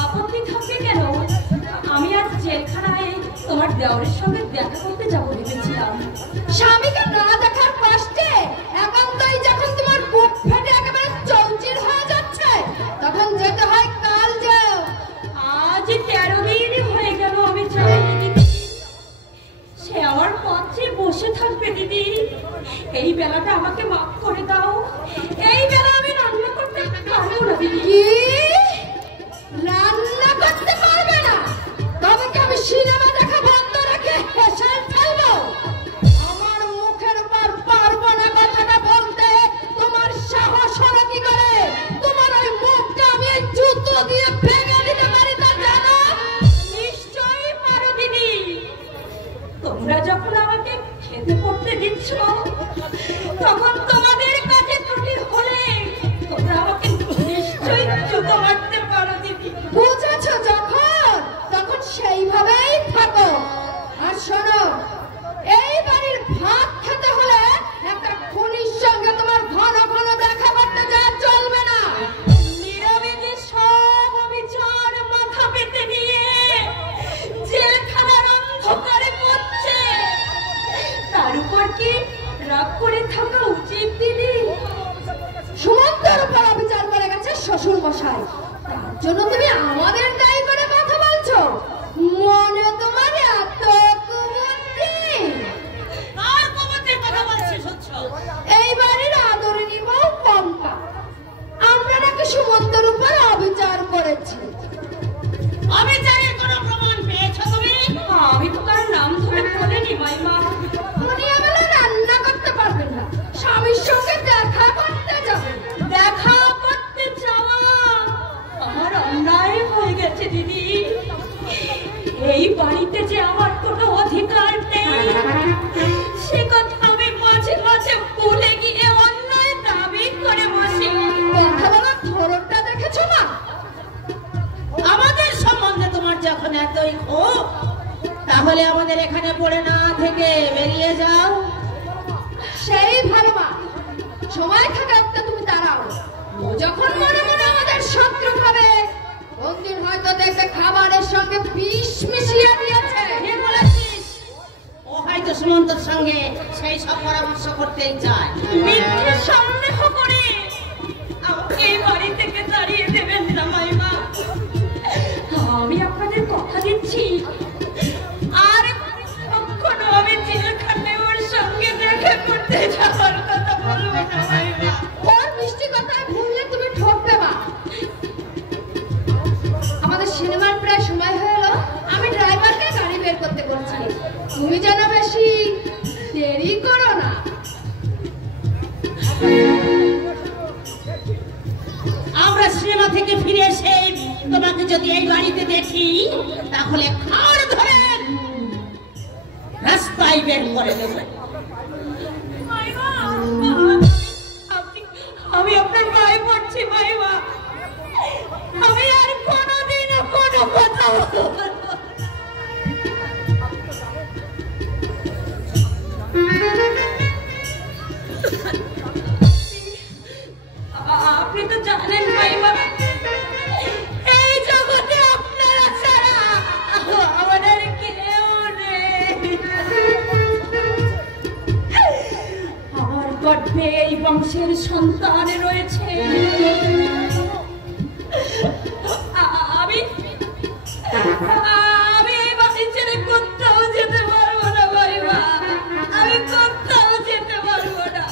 আপত্তি থাকবে কেন? আমি আজ জেলখানায় তোমার দেওরের সঙ্গে দেখা করতে যাব ভেবেছিলাম। স্বামীকে না দেখার কষ্টে একান্তই যখন তোমার বুক ফেটে একেবারে চৌচির হয়ে যাচ্ছে, তখন যেতে হয় কাল যাও। আজ 13 দিন হয়ে গেল আমি যাইনি দিদি। সে আমার পথে বসে থাকবে দিদি। এই বেলাটা আমাকে মাফ করে দাও, এই বেলা আমি রান্না করতে পারবো না দিদি। রান্না করতে পারবে না? তবে কি আমি সিনেমা দেখা বন্ধ রেখে হেসেল ফেলবো? আমার মুখের উপর পারবো না কথাটা বলতে তোমার সাহস হলো কি করে? তোমার ওই মুখটা আমি এই জুতো দিয়ে ভেঙে দিতে পারি তা জানো? নিশ্চয়ই পারো দিদি। তোমরা যখন আমাকে খেতে পড়তে দিচ্ছ, তখন তোমাদের কাছে ত্রুটি হলে তোমরা আমাকে নিশ্চয়ই জুতো মারতে পারো দিদি। বুঝেছো যখন, তখন সেইভাবেই থাকো। আর শোনো, এই বাড়ির ভাত খেতে হলে একটা খুনির সঙ্গে তোমার ঘন ঘন দেখা করতে যাওয়া চলবে না। নীরবে যে সব অবিচার মাথা পেতে নিয়ে জেলখানার অন্ধকারে পড়ছে, তার উপর কি রাগ করে থাকা উচিত দিদি? সুমন্তের উপর অবিচার করে গেছে শ্বশুর মশাই, তার জন্য তুমি আমাদের দায়ী করে কথা বলছো? মনে তোমার এত কুবুদ্ধি? আর কমাতে কথা বলছিস হচ্ছ? এই বাড়ির আদরিনী বউ পম্পা, আমরা নাকি সুমন্তের উপর অবিচার করেছি। অবিচারের কোনো প্রমাণ পেয়েছো তুমি? আমি তো তার নাম ধরে বলিনি মাইমা। উনি আমাদের রান্না করতে পারবেন না, স্বামীর সঙ্গে দেখা করতে যাবেন। দেখা করতে যাওয়া আমার অন্যায় হয়ে গেছে দিদি। এই বাড়িতে যে আমার কোনো অধিকার নেই, সে কথা আমি মাঝে মাঝে ভুলে গিয়ে অন্যায় দাবি করে বসি। কথা বলার ধরনটা দেখেছো না? আমাদের সম্বন্ধে তোমার যখন এতই ক্ষোভ, তাহলে আমাদের এখানে পড়ে না থেকে বেরিয়ে যাও। সেই ভালো মা, সময় থাকাতে তুমি দাঁড়াও। ও যখন মনে মনে আমাদের শত্রু হবে, কোনদিন হয়তো দেখবে খাবারের সঙ্গে বিষ মিশিয়ে দিয়েছে। কে বলেছিস? ও হয়তো সুমন্তর সঙ্গে সেই সব পরামর্শ করতেই চায়। মিথ্যে সন্দেহ করে আমাকে এই বাড়ি থেকে তাড়িয়ে দেবেন না মাইমা। আমি আপনাদের কথা দিচ্ছি, আর কখনো আমি জেলখানায় ওর সঙ্গে দেখা করতে যাওয়ার কথা বলবো না মাইমা। ওর মিষ্টি কথায় ভুললে তুমি ঠকবে মা। আমাদের সিনেমার প্রায় সময় হয়ে এলো, আমি ড্রাইভারকে গাড়ি বের করতে বলছি। তুমি যেন বেশি দেরি করো না। আমরা সিনেমা থেকে ফিরে এসে তোমাকে যদি এই বাড়িতে দেখি, তাহলে খাড় ধরে তাই বের করে দেব। আমি আপনার গায়ে পড়ছি মাইমা, আমি আর কোনোদিন কোনো কথা বলবো না। আপনি তো জানেন মাইমা, এই জগতে আপনারা ছাড়া আমাদের কেউ নেই। আমার গর্ভে এই বংশের সন্তান রয়েছে। আমি এই বাড়ি ছেড়ে কোথাও যেতে পারবো না মাইমা, আমি কোথাও যেতে পারবো না।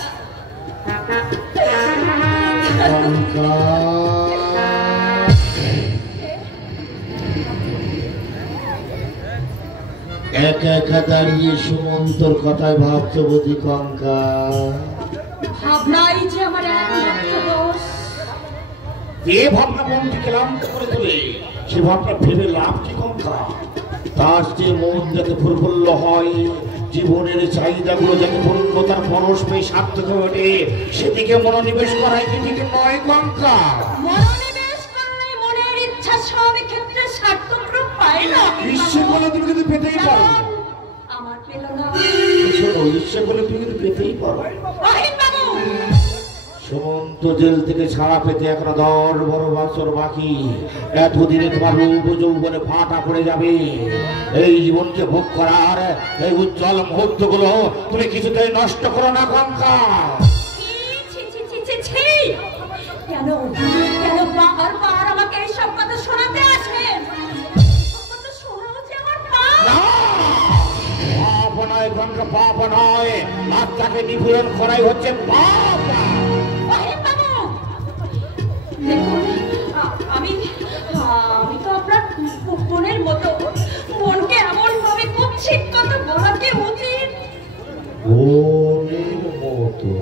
একা একা দাঁড়িয়ে সুমন্তর কথায় ভাবছো বুঝি কঙ্কা? ভাবনাই যে আমার একমাত্র দোষ। যে ভাবনা মনকে ক্লান্ত করে তোলে সে ভাবনা ভেবে লাভ কি কঙ্কা? তার যে মন যাতে প্রফুল্ল হয়, জীবনের চাহিদাগুলো যাতে পূর্ণতার পরশ পেয়ে সার্থক হয়ে ওঠে, সেদিকে মনোনিবেশ করাই কি ঠিক নয় কঙ্কা? মনোনিবেশ করলে মনের ইচ্ছা সব ক্ষেত্রে সার্থক রূপ পায় না। ইচ্ছে করলে তুমি কিন্তু পেতেই পারো। আমার পেল না। শোনো, ইচ্ছে করলে তুমি কিন্তু পেতেই পারো। রহিম বাবু, সুমন্ত জেল থেকে ছাড়া পেতে এখনো 10 বছর বাকি। এতদিনে তোমার রূপ যৌবনে ফাটা পড়ে যাবে। এই জীবনকে ভোগ করার এই উজ্জ্বল মুহূর্ত গুলো তুমি কিছুতেই নষ্ট করো না কঙ্কা। কেন বারবার আমাকে এইসব কথা শোনাতে আসেন? শোনাও যে আমার পাপ। পাপ নয় কঙ্কা, পাপ নয়, আত্মাকে নিপীড়ন করাই হচ্ছে পাপ। দেখুন, আমি তো আপনার বোনের মতো, বোনকে এমন ভাবে কুৎসিত কথা বলাতে উচিত? বোনের মতো?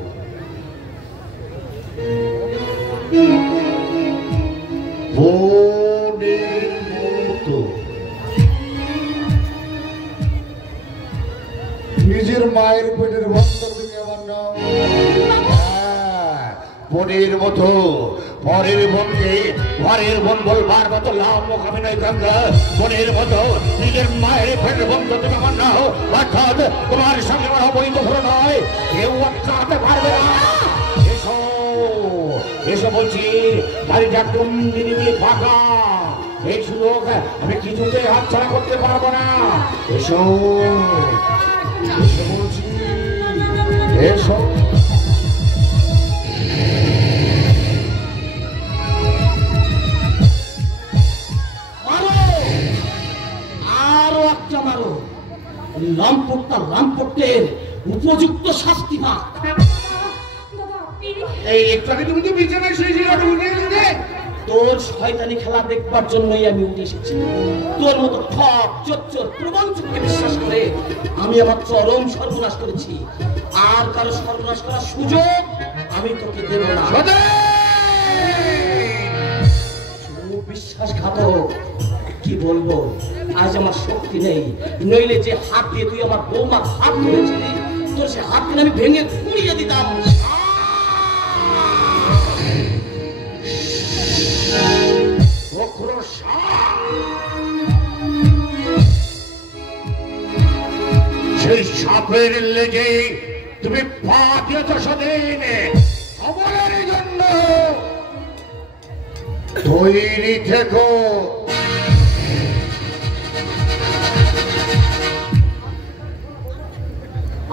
বোনের মতো? নিজের মায়ের পেটের বন্ধ থেকে আমার নাম বোনের মতো। পরের বোনকে পরের বোন বলবার মতো লাভ মোকামে নয় গঙ্গা। বোনের মতো নিজের মায়ের পেটের বন্ধ তুমি আমার নাও, অর্থাৎ তোমার সঙ্গে আমার অবৈধ ভ্রমণ নয়, কেউ আটকাতে পারবে না। এসো এসো বলছি, বাড়িটা একদম নিরিবিলি ফাঁকা। এই সুযোগ আমি কিছুতে হাতছাড়া করতে পারবো না। এসো এসো বলছি, এসো। রামপট্টের উপযুক্ত শাস্তি পাক। এই একটু আগে তুমি তো বিছানায় শুয়েছিলে, উঠে গেলে। তোর শয়তানি খেলা দেখবার জন্যই আমি উঠে এসেছি। তোর মতো ঠক চচ্চর প্রবঞ্চককে বিশ্বাস করে আমি আমার চরম সর্বনাশ করেছি। আর কারো সর্বনাশ করার সুযোগ আমি তোকে দেব না। বিশ্বাসঘাতক, কি বলবো, আজ আমার শক্তি নেই। নইলে যে হাত দিয়ে তুই আমার বৌমার হাত ধরেছিলি, তোর সে হাত দিয়ে আমি ভেঙে গুঁড়িয়ে দিতাম। সেই সাপের লেগে তুমি পা দিয়েছ সেদিন, খবরের জন্য তৈরি থেকো।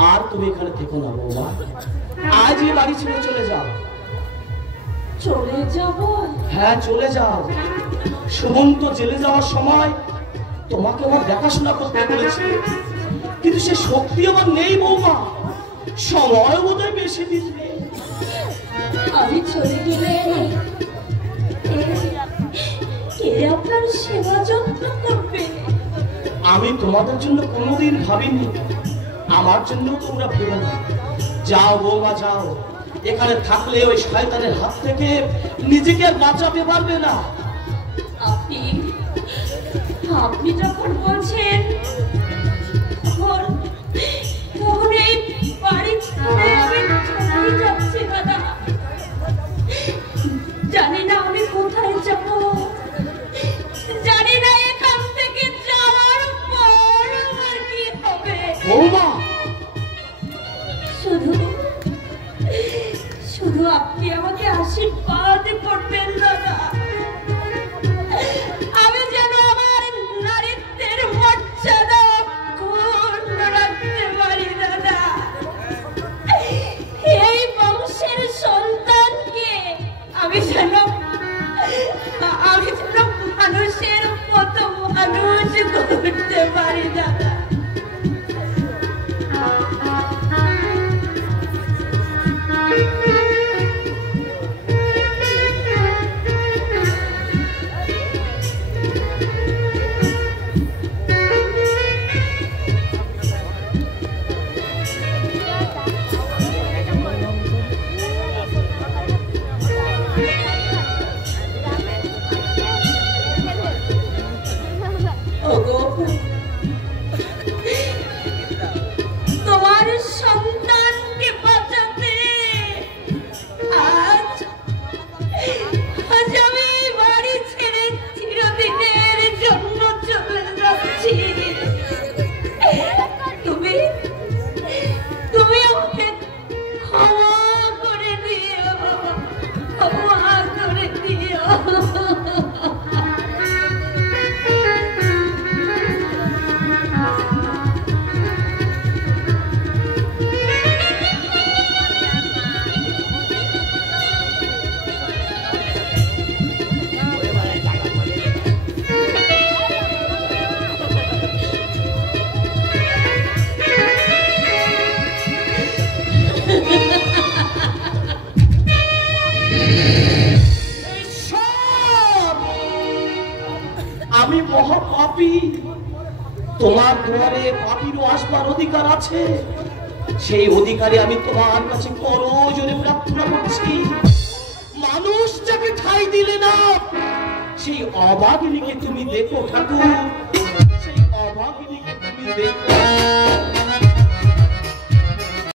আর তুমি এখানে থেকো না বৌমা, আজ এই বাড়ি ছেড়ে চলে যাও। চলে যাব? হ্যাঁ, চলে যাও। সুমন্ত জেলে যাওয়ার সময় তোমাকে আমার দেখাশোনা করতে বলেছে, কিন্তু সে শক্তি আমার নেই বৌমা। সময় বোধহয় বেশি দিন নেই। আমি চলে গেলে কে আপনার সেবা যত্ন করবে? আমি তোমাদের জন্য কোনোদিন ভাবিনি, আমার জন্য তোমরা ভেবো না। যাও বৌমা যাও, এখানে থাকলে ওই শয়তানের হাত থেকে নিজেকে আর বাঁচাতে পারবে না। আপনি যখন বলছেন আমি মহাপাপী, তোমার দুয়ারে পাপীরও আসবার অধিকার আছে। সেই অধিকারে আমি তোমার কাছে করজোড়ে প্রার্থনা করছি। মানুষ যাকে ঠাঁই দিলে না, সেই অভাগিনীকে তুমি দেখো ঠাকুর, সেই অভাগিনীকে তুমি দেখো।